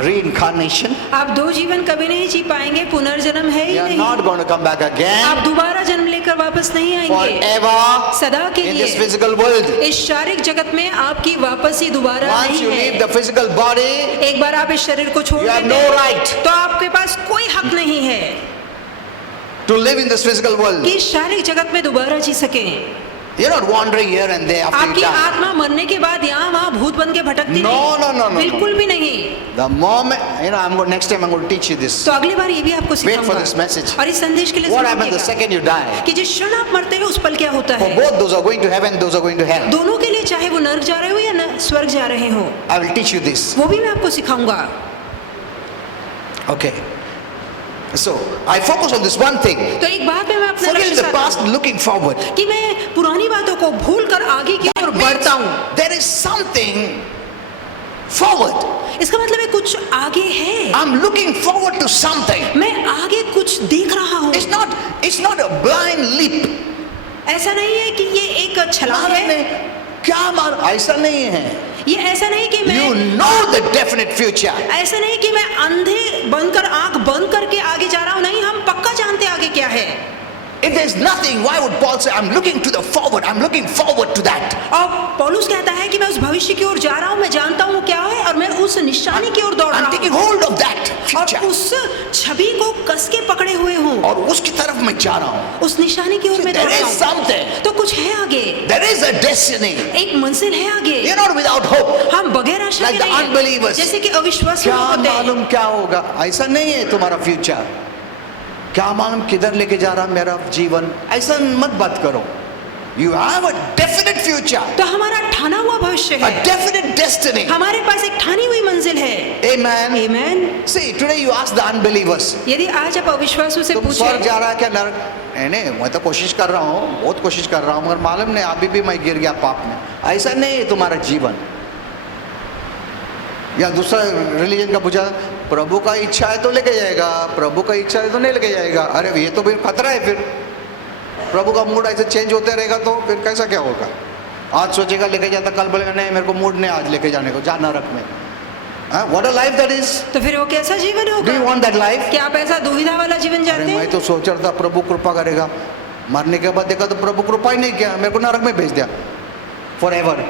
reincarnation. आप दो जीवन कभी नहीं जी पाएंगे, पुनर्जन्म है ही You are नहीं। not going to come back again आप दोबारा जन्म लेकर वापस नहीं आएंगे forever सदा के in this लिए। physical world. इस शारीरिक जगत में आपकी वापसी दोबारा Once नहीं you leave है। the physical body, एक बार आप इस शरीर को छोड़ you have देते no हैं, right तो आपके पास कोई हक नहीं है to live in this physical world. कि इस शारीरिक जगत में दोबारा जी सकें। You're not wandering here and there after you आपकी die. आत्मा मरने के बाद यहाँ वहाँ भूत बन के भटकती No, नहीं। no, no, no, बिल्कुल no. भी नहीं। The moment, I'm going, next time I'm going to teach you this. तो अगली बार ये भी आपको Wait for सिखाऊंगा। this message. और इस संदेश के लिए What happens the सुनिएगा second you die? कि जिस क्षण आप मरते हैं उस पल क्या होता For है। both those are going to heaven, those are going to hell. दोनों के लिए, चाहे वो नरक जा रहे हो या स्वर्ग जा रहे हो, I will teach you this. वो भी मैं आपको सिखाऊंगा। Okay. So, I focus on this one thing. तो एक बात में मैं अपना Forgetting लक्ष्य the past, साधूं looking forward. कि मैं पुरानी बातों को भूल कर आगे की ओर बढ़ता हूँ। There is something forward. इसका मतलब है कुछ आगे है। I'm looking forward to something. मैं आगे कुछ देख रहा हूँ। It's not a blind leap. ऐसा नहीं है कि ये एक छलांग है। क्या मान, ऐसा नहीं है। ये ऐसा नहीं कि मैं You know the definite future. ऐसा नहीं कि मैं अंधे बनकर आंख बंद करके आगे जा रहा हूँ। नहीं, हम पक्का जानते आगे क्या है। If there's nothing, why would Paul say, I'm looking to the forward, I'm looking forward to that? और पौलुस कहता है कि मैं उस भविष्य की ओर जा रहा हूँ, मैं जानता हूँ क्या है और मैं उस निशानी की ओर दौड़ I'm रहा taking हूँ hold of that और future. उस छवि को कस के पकड़े हुए हूँ। और उसकी तरफ मैं जा रहा हूँ। उस निशानी की ओर मैं दौड़ There रहा is हूँ। something. तो कुछ है आगे, There is a destiny. एक मंजिल है आगे। You're not without hope. हम बगैर आशा Like के the नहीं हैं। unbelievers. जैसे कि अविश्वासी क्या लोग होते हैं। मालूम क्या होगा, ऐसा नहीं है तुम्हारा फ्यूचर। क्या मालूम किधर लेके जा रहा मेरा जीवन, ऐसा मत बात करो। You have a definite future, तो हमारा ठाना हुआ भविष्य a है, definite destiny. हमारे पास एक ठानी हुई मंजिल है। Amen. आमीन। See, today you ask the unbelievers, यदि आज आप अविश्वासियों से तुम स्वर्ग पूछे जा रहा है क्या नरक? नहीं, मैं तो कोशिश कर रहा हूँ, बहुत कोशिश कर रहा हूँ, मगर मालूम नहीं अभी भी मैं गिर गया पाप में। ऐसा नहीं है तुम्हारा जीवन। या दूसरा रिलीजन का पूछा, प्रभु का इच्छा है तो लेके जाएगा, प्रभु का इच्छा है तो नहीं लेके जाएगा। अरे ये तो फिर खतरा है। फिर प्रभु का मूड ऐसे चेंज होते रहेगा तो फिर कैसा क्या होगा? आज सोचेगा लेके जाता, कल बोलेगा नहीं मेरे को मूड नहीं आज लेके जाने को, जा नरक में। What a life that is. तो फिर वो कैसा जीवन डू होगा? You want that life? क्या आप ऐसा दुविधा वाला जीवन अरे चाहते मैं हैं? तो सोच रहा था प्रभु कृपा करेगा, मरने के बाद देखा तो प्रभु कृपा ही नहीं किया, मेरे को नरक में भेज दिया for ever.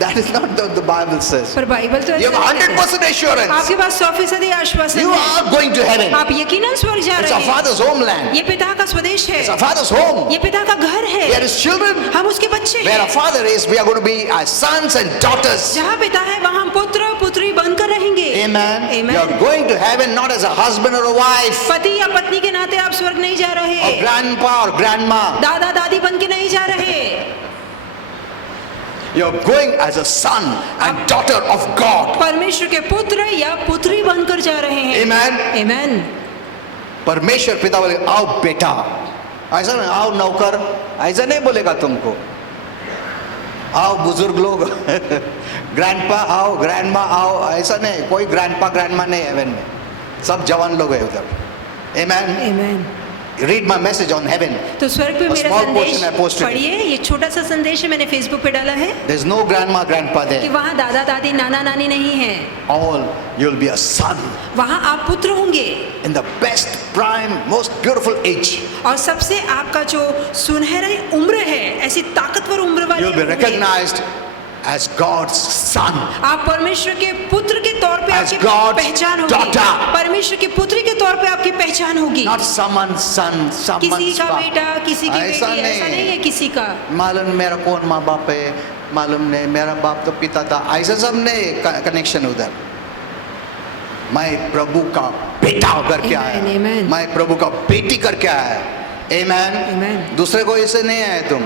That is not the Bible says. पर बाइबल तो You have ऐसा नहीं 100% है। assurance. आपके पास 100% आश्वासन You है। are going to heaven. आप यकीनन स्वर्ग जा It's रहे our हैं। father's homeland. ये पिता का स्वदेश है, It's our father's home. ये पिता का घर Where है, his children, हम उसके बच्चे where हैं। our father is, we are going to be as sons and daughters. जहाँ पिता है वहाँ हम पुत्र पुत्री बनकर रहेंगे। Amen. Amen. You are going to heaven not as a husband or a wife, पति या पत्नी के नाते आप स्वर्ग नहीं जा or रहे, grandpa or grandma. दादा दादी बन के नहीं जा रहे। You are going as a son and daughter of God. परमेश्वर के पुत्र या पुत्री बनकर जा रहे हैं। Amen. Amen. परमेश्वर पिता बोले आओ बेटा, ऐसा नहीं आओ नौकर, ऐसा नहीं बोलेगा तुमको। आओ बुजुर्ग लोग, ग्रैंडपा आओ, ग्रैंडमा आओ, ऐसा नहीं। कोई ग्रैंडपा ग्रैंडमा नहीं हेवन में, सब जवान लोग है उधर। Amen. Amen. Read my message on heaven. तो स्वर्ग पे A मेरा small संदेश portion I posted. पढ़िए। ये छोटा सा संदेश है, मैंने फेसबुक पे डाला है There's no grandma grandpa कि there. वहाँ दादा दादी नाना नानी नहीं है, All you'll be a son वहाँ आप पुत्र होंगे in the best prime most beautiful age. और सबसे आपका जो सुनहरी उम्र है, ऐसी ताकतवर उम्र वाले You'll be होंगे। recognized as God's son. आप परमेश्वर के पुत्र के तौर पे As आपकी God's पहचान होगी। daughter. परमेश्वर की पुत्री के तौर पे आपकी पहचान होगी। Not someone's son, किसी someone's का father. बेटा, किसी की बेटी, ऐसा ऐसा नहीं है किसी का। मालूम मेरा कौन माँ बाप है, मालूम नहीं मेरा बाप तो पिता था, ऐसा सब नहीं कनेक्शन उधर। मैं प्रभु का बेटा करके आया, Amen, amen. मैं प्रभु का बेटी करके आया। Amen. Amen. दूसरे को ऐसे नहीं आए तुम,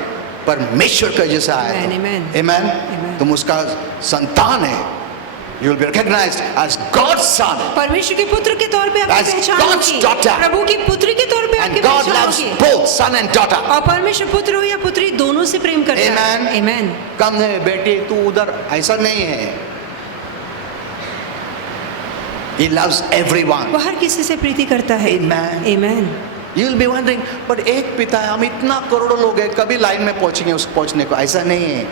परमेश्वर का जैसा आया तुम। Amen, Amen. Amen. तुम उसका संतान है। You will be recognized as God's son. परमेश्वर के पुत्र के तौर पे आपकी As पहचान God's होगी। daughter. प्रभु की पुत्री के तौर पे And आपकी God पहचान loves होगी। both son and daughter. और परमेश्वर पुत्र हो या पुत्री दोनों से प्रेम करता है। Amen. Amen. कम है बेटी तू उधर, ऐसा नहीं है। He loves everyone. वो हर किसी से प्रीति करता है। Amen. Amen. You will be wondering, but एक पिता है, हम इतना करोड़ों लोग हैं, कभी लाइन में पहुंचेंगे उस पहुंचने को? ऐसा नहीं है।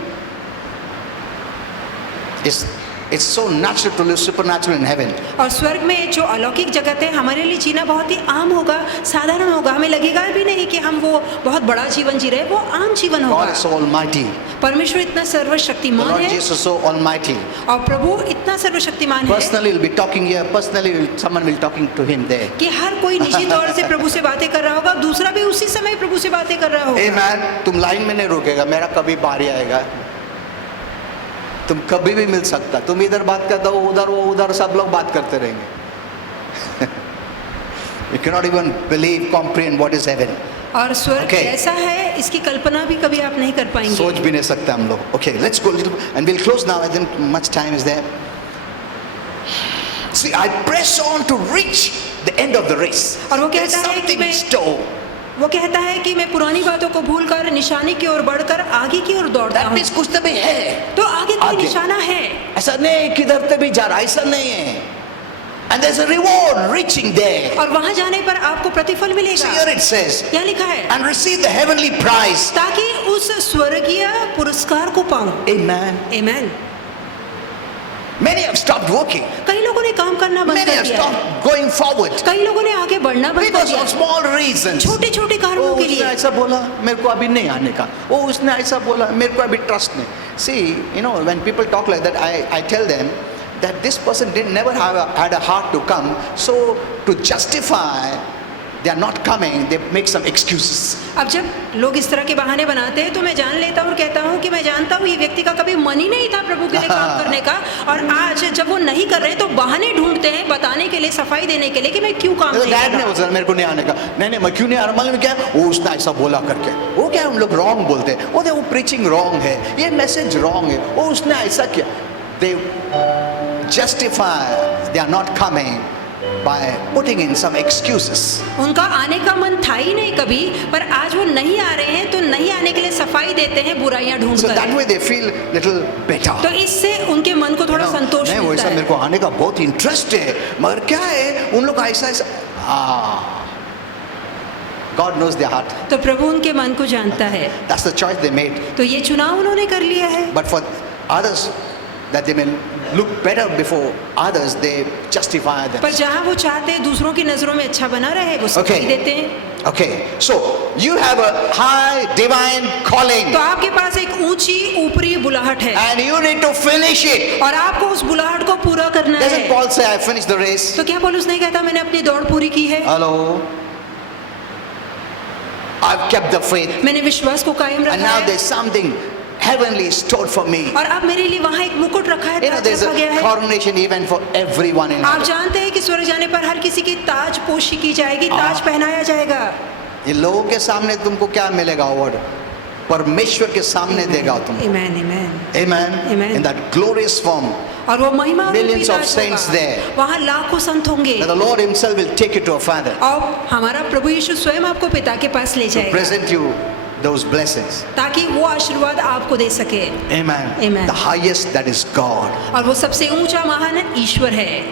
It's so natural to live supernatural in heaven. और स्वर्ग में जो अलौकिक जगत है हमारे लिए जीना बहुत ही आम होगा, साधारण होगा। हमें लगेगा भी नहीं कि हम वो बहुत बड़ा जीवन जी रहे हैं, वो आम जीवन God होगा। is so almighty. परमेश्वर इतना The सर्वशक्तिमान Lord है Jesus is so almighty. और प्रभु इतना सर्वशक्तिमान है Personally, he'll be talking here. Personally, someone will talking to him there. कि हर कोई निश्चित तौर से प्रभु से बातें कर रहा होगा, दूसरा भी उसी समय प्रभु से बातें कर रहा होगा। Amen. तुम लाइन में नहीं रुकेगा, मेरा कभी बारी आएगा। तुम कभी भी मिल सकता, तुम इधर बात करते हो, उधर वो उधर, सब लोग बात करते रहेंगे। You cannot even believe, comprehend what is heaven. और स्वर्ग Okay. ऐसा है, इसकी कल्पना भी कभी आप नहीं कर पाएंगे। सोच भी नहीं सकते हम लोग। Okay, let's go little, and we'll close now. I think much time is there. See, I press on to reach the end of the race. और वो There's कहता है कि something in मैं store. वो कहता है कि मैं पुरानी बातों को भूलकर निशानी की ओर बढ़कर आगे की ओर दौड़ता That हूँ। means कुछ तो भी है। तो आगे कोई आगे। निशाना है। ऐसा नहीं किधर से भी जा रहा, ऐसा नहीं है। And there's a reward reaching there. और वहां जाने पर आपको प्रतिफल So मिलेगा। here it says, यहाँ लिखा है and receive the heavenly prize. ताकि उस स्वर्गीय पुरस्कार को पाऊं। Amen. Amen. Many have stopped working. कई लोगों ने काम करना बंद Many कर have दिया है। stopped going forward कई लोगों ने आगे बढ़ना बंद कर because दिया of small reasons. छोटे छोटे कारणों के उसने लिए। ऐसा बोला, मेरे को अभी नहीं आने का। ओ उसने ऐसा बोला, मेरे को अभी ट्रस्ट नहीं। See, you know, when people talk like that, I tell them that this person didn't never had a heart to come. So to justify they are not coming, they make some excuses. अब जब लोग इस तरह के बहाने बनाते हैं तो मैं जान लेता हूँ और कहता हूँ कि मैं जानता हूँ ये व्यक्ति का कभी मन ही नहीं था प्रभु के लिए काम करने का, और आज जब वो नहीं कर रहे तो बहाने ढूंढते हैं बताने के लिए, सफाई देने के लिए कि मैं क्यों काम नहीं डैड कर ने रहा। बोला मेरे को नहीं आने का, नहीं मैं क्यों नहीं आ रहा, मालूम क्या है? वो उसने ऐसा बोला करके, वो क्या हम लोग रॉन्ग बोलते हैं, वो प्रीचिंग रॉन्ग है, ये मैसेज रॉन्ग है, वो उसने ऐसा किया। They justify they are not coming by putting in some excuses. उनका आने का मन था ही नहीं कभी, पर आज वो नहीं आ रहे हैं तो नहीं आने के लिए सफाई देते हैं बुराइयां So ढूंढकर। that way they feel little better. तो इससे उनके मन को थोड़ा संतोष नहीं मिलता वैसा मेरे है। को आने का बहुत इंटरेस्ट है, मगर क्या है उन लोग ऐसा ऐसा God knows their heart. तो प्रभु उनके मन को जानता है। That's the choice they made. तो ये चुनाव उन्होंने कर लिया है। But for others, that they may look better before others, they justify them. पर जहाँ वो चाहते हैं दूसरों की नजरों में अच्छा बना रहे, वो सफाई Okay. देते हैं। Okay, so you have a high divine calling तो आपके पास एक ऊंची ऊपरी बुलाहट है and you need to finish it. और आपको उस बुलाहट को पूरा करना Doesn't है। Paul say, I finished the race? तो क्या पौलुस नहीं कहता मैंने अपनी दौड़ पूरी की है, Hello? I've kept the faith. मैंने विश्वास को कायम And रखा now है, there's something heavenly stored for me. और अब मेरे लिए वहाँ एक मुकुट रखा है, You know, ताज there's रखा गया a है। coronation event for everyone in आप heaven. जानते हैं कि स्वर्ग जाने पर हर किसी की ताज पोशी की जाएगी, ताज पहनाया जाएगा। ये लोगों के सामने तुमको क्या मिलेगा अवार्ड? परमेश्वर के सामने देगा तुमको। Amen, amen. Amen. Amen. In that glorious form, और वो महिमा रूपी Millions of ताज saints होगा। there. वहाँ लाखों संत होंगे that the Lord Himself will take you to a Father और हमारा प्रभु यीशु स्वयं आपको पिता के पास ले to जाएगा present you those blessings. ताकि वो आशीर्वाद आपको दे सके। Amen. Amen. The highest, that is God. और वो सबसे ऊंचा महान ईश्वर है।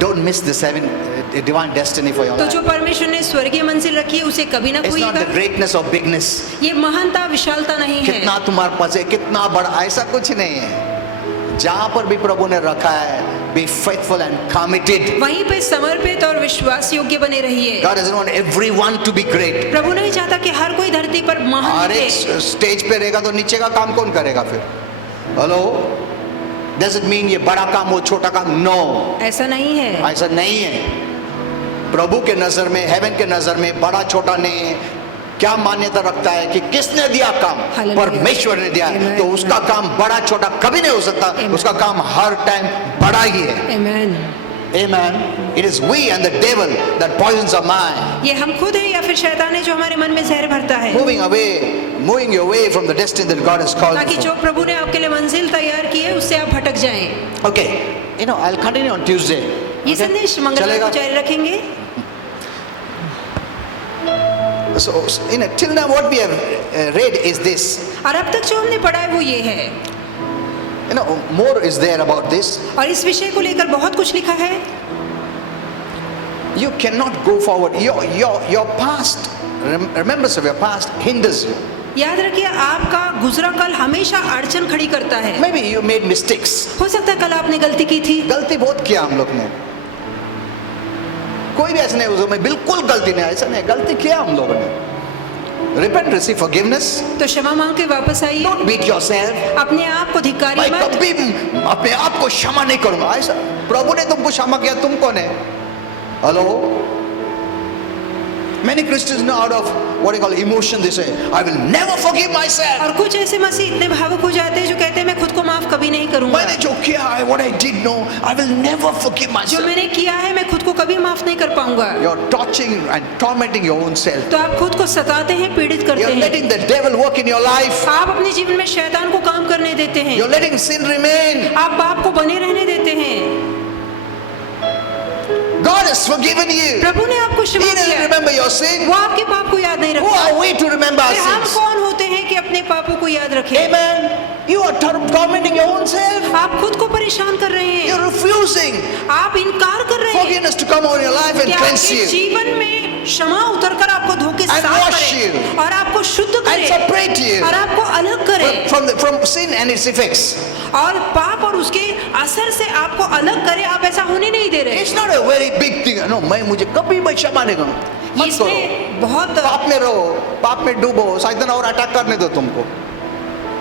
Don't miss the divine destiny for your तो life. जो परमेश्वर ने स्वर्गीय मंजिल रखी है उसे कभी ना It's not खोइएगा। the greatness or bigness. ये महानता विशालता नहीं है, कितना तुम्हारे पास है, कितना बड़ा, ऐसा कुछ नहीं है। जहाँ पर भी प्रभु ने रखा है, be faithful and committed. वहीं पे समर्पित और विश्वास योग्य बने रहिए। God doesn't want everyone to be great. प्रभु नहीं चाहता कि हर कोई धरती पर महान हर दिखे। एक स्टेज पे रहेगा तो नीचे का काम कौन करेगा फिर? हेलो? Does it mean ये बड़ा काम वो छोटा काम? No. ऐसा नहीं है। ऐसा नहीं है। प्रभु के नजर में, हेवन के नजर में बड़ा छोटा नहीं है। क्या मान्यता रखता है कि किसने दिया काम? Hallelujah. परमेश्वर ने दिया है। Amen. तो उसका काम बड़ा छोटा कभी नहीं हो सकता। Amen. उसका काम हर टाइम बड़ा ही है। Amen. Amen. It is we and the devil that poisons our mind. ये हम खुद है या फिर शैतान है जो हमारे मन में जहर भरता है, Moving you away from the destiny that God has called ताकि you जो for. प्रभु ने आपके लिए मंजिल तैयार की है उससे आप भटक जाएं। Okay. You know, I'll continue on Tuesday. ये संदेश मंगलवार चलेगा? को जारी रखेंगे। So, till now what we have read is this. और अब तक जो हमने पढ़ा है वो ये है, You know, more is there about this. और इस विषय को लेकर बहुत कुछ लिखा है। You cannot go forward. Your past, remembrance of your past hinders you. याद रखिए, आपका गुजरा कल हमेशा अड़चन खड़ी करता है। Maybe you made mistakes. हो सकता है कल आपने गलती की थी। गलती बहुत किया हम लोग ने। कोई भी ऐसा नहीं उसमें बिल्कुल गलती नहीं, ऐसा नहीं, गलती किया हम लोगों ने। Repent, receive forgiveness. तो क्षमा मांग के वापस आइए। Don't beat yourself. अपने आप को धिक्कारिए मैं मत। कभी अपने आप को क्षमा नहीं करूंगा, ऐसा प्रभु ने तुमको क्षमा किया, तुम कौन है? Hello? Many Christians know out of what you call emotion, they say, I will never forgive myself. और कुछ ऐसे मसीह इतने भावुक हो जाते हैं जो कहते हैं मैं खुद को माफ कभी नहीं करूंगा। मैंने जो किया है, what I did, no, I will never forgive जो myself. मैंने किया है मैं खुद को कभी माफ नहीं कर पाऊंगा। You're torturing and tormenting your own self. तो आप खुद को सताते हैं, पीड़ित करते You're हैं। letting the devil work in your life. आप अपने जीवन में शैतान को काम करने देते हैं। You're letting sin remain. आप पाप को बने रहने देते हैं। God has forgiven you. प्रभु ने आपको क्षमा He doesn't किया। remember your sin. वो आपके पाप को याद नहीं Who रखता। are we to remember our फिर हम sins? कौन होते हैं कि अपने पापों को याद रखें? Amen. You are tormenting your own self. आप खुद को परेशान कर रहे हैं। You're refusing आप इनकार कर रहे हैं forgiveness to come over your life and कि cleanse आपके you जीवन में क्षमा उतरकर आपको धोके And साफ wash करे you. और आपको शुद्ध and करे separate you और आपको अलग करे from sin and its effects. और पाप और उसके असर से आपको अलग करे। आप ऐसा होने नहीं दे रहे। It's not a very big thing. No, मुझे कभी मैं क्षमा नहीं करूँ। मत करो। इसमें बहुत पाप में रहो, पाप में डूबो, शैतान और अटैक करने दो तुमको।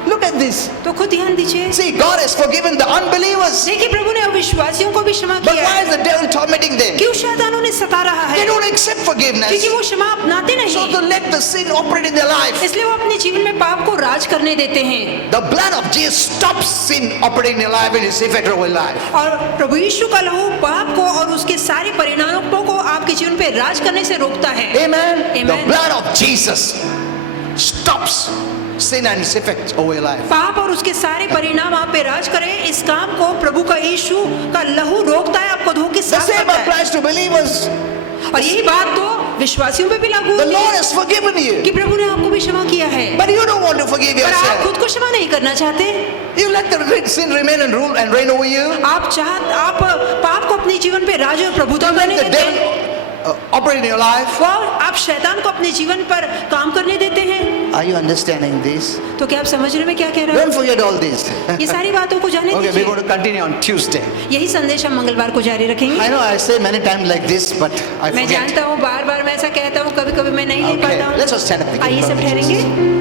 Look at this. तो खुद ध्यान दीजिए। See, God has forgiven the unbelievers. देखिए, प्रभु ने अविश्वासियों को भी क्षमा But किया why है। is the devil tormenting them? क्यों शैतान उन्हें सता रहा है? They don't accept forgiveness. क्योंकि वो क्षमा अपनाते So नहीं, to let the sin operate in their life. इसलिए वो अपने जीवन में पाप को राज करने देते हैं। The blood of Jesus stops sin operating in your life and its effect over your life. और प्रभु यीशु का लहू पाप को और उसके सारे परिणामों को आपके जीवन पे राज करने से रोकता है। Amen. The Amen. blood of Jesus stops sin and its effects over your life. पाप और उसके सारे परिणाम आप पे राज करें, इस काम को प्रभु का यीशु का लहू रोकता है, आपको धोके The साफ same करता है। applies to believers. और यही बात तो विश्वासियों पे भी लागू The होती Lord है has forgiven you, कि प्रभु ने आपको भी क्षमा किया है, but you don't want to forgive पर आप yourself. खुद को क्षमा नहीं करना चाहते। You let the sin remain and rule and reign over you. आप पाप को अपने जीवन पे राज और प्रभुता करने The देते हैं, devil operate in your life. और आप शैतान को अपने जीवन पर काम करने देते हैं। Are you understanding this? तो क्या आप समझ रहे हैं मैं क्या कह रहा Don't forget all this. हूँ? ये सारी बातों को जाने Okay, we're दीजिए। going to continue on Tuesday. यही संदेश हम मंगलवार को जारी रखेंगे। I know I say many times like this, but I मैं forget. जानता हूँ बार बार मैं ऐसा कहता हूँ, कभी कभी मैं नहीं ले Okay, पाता हूँ। let's just stand up. आइए सब ठहरेंगे।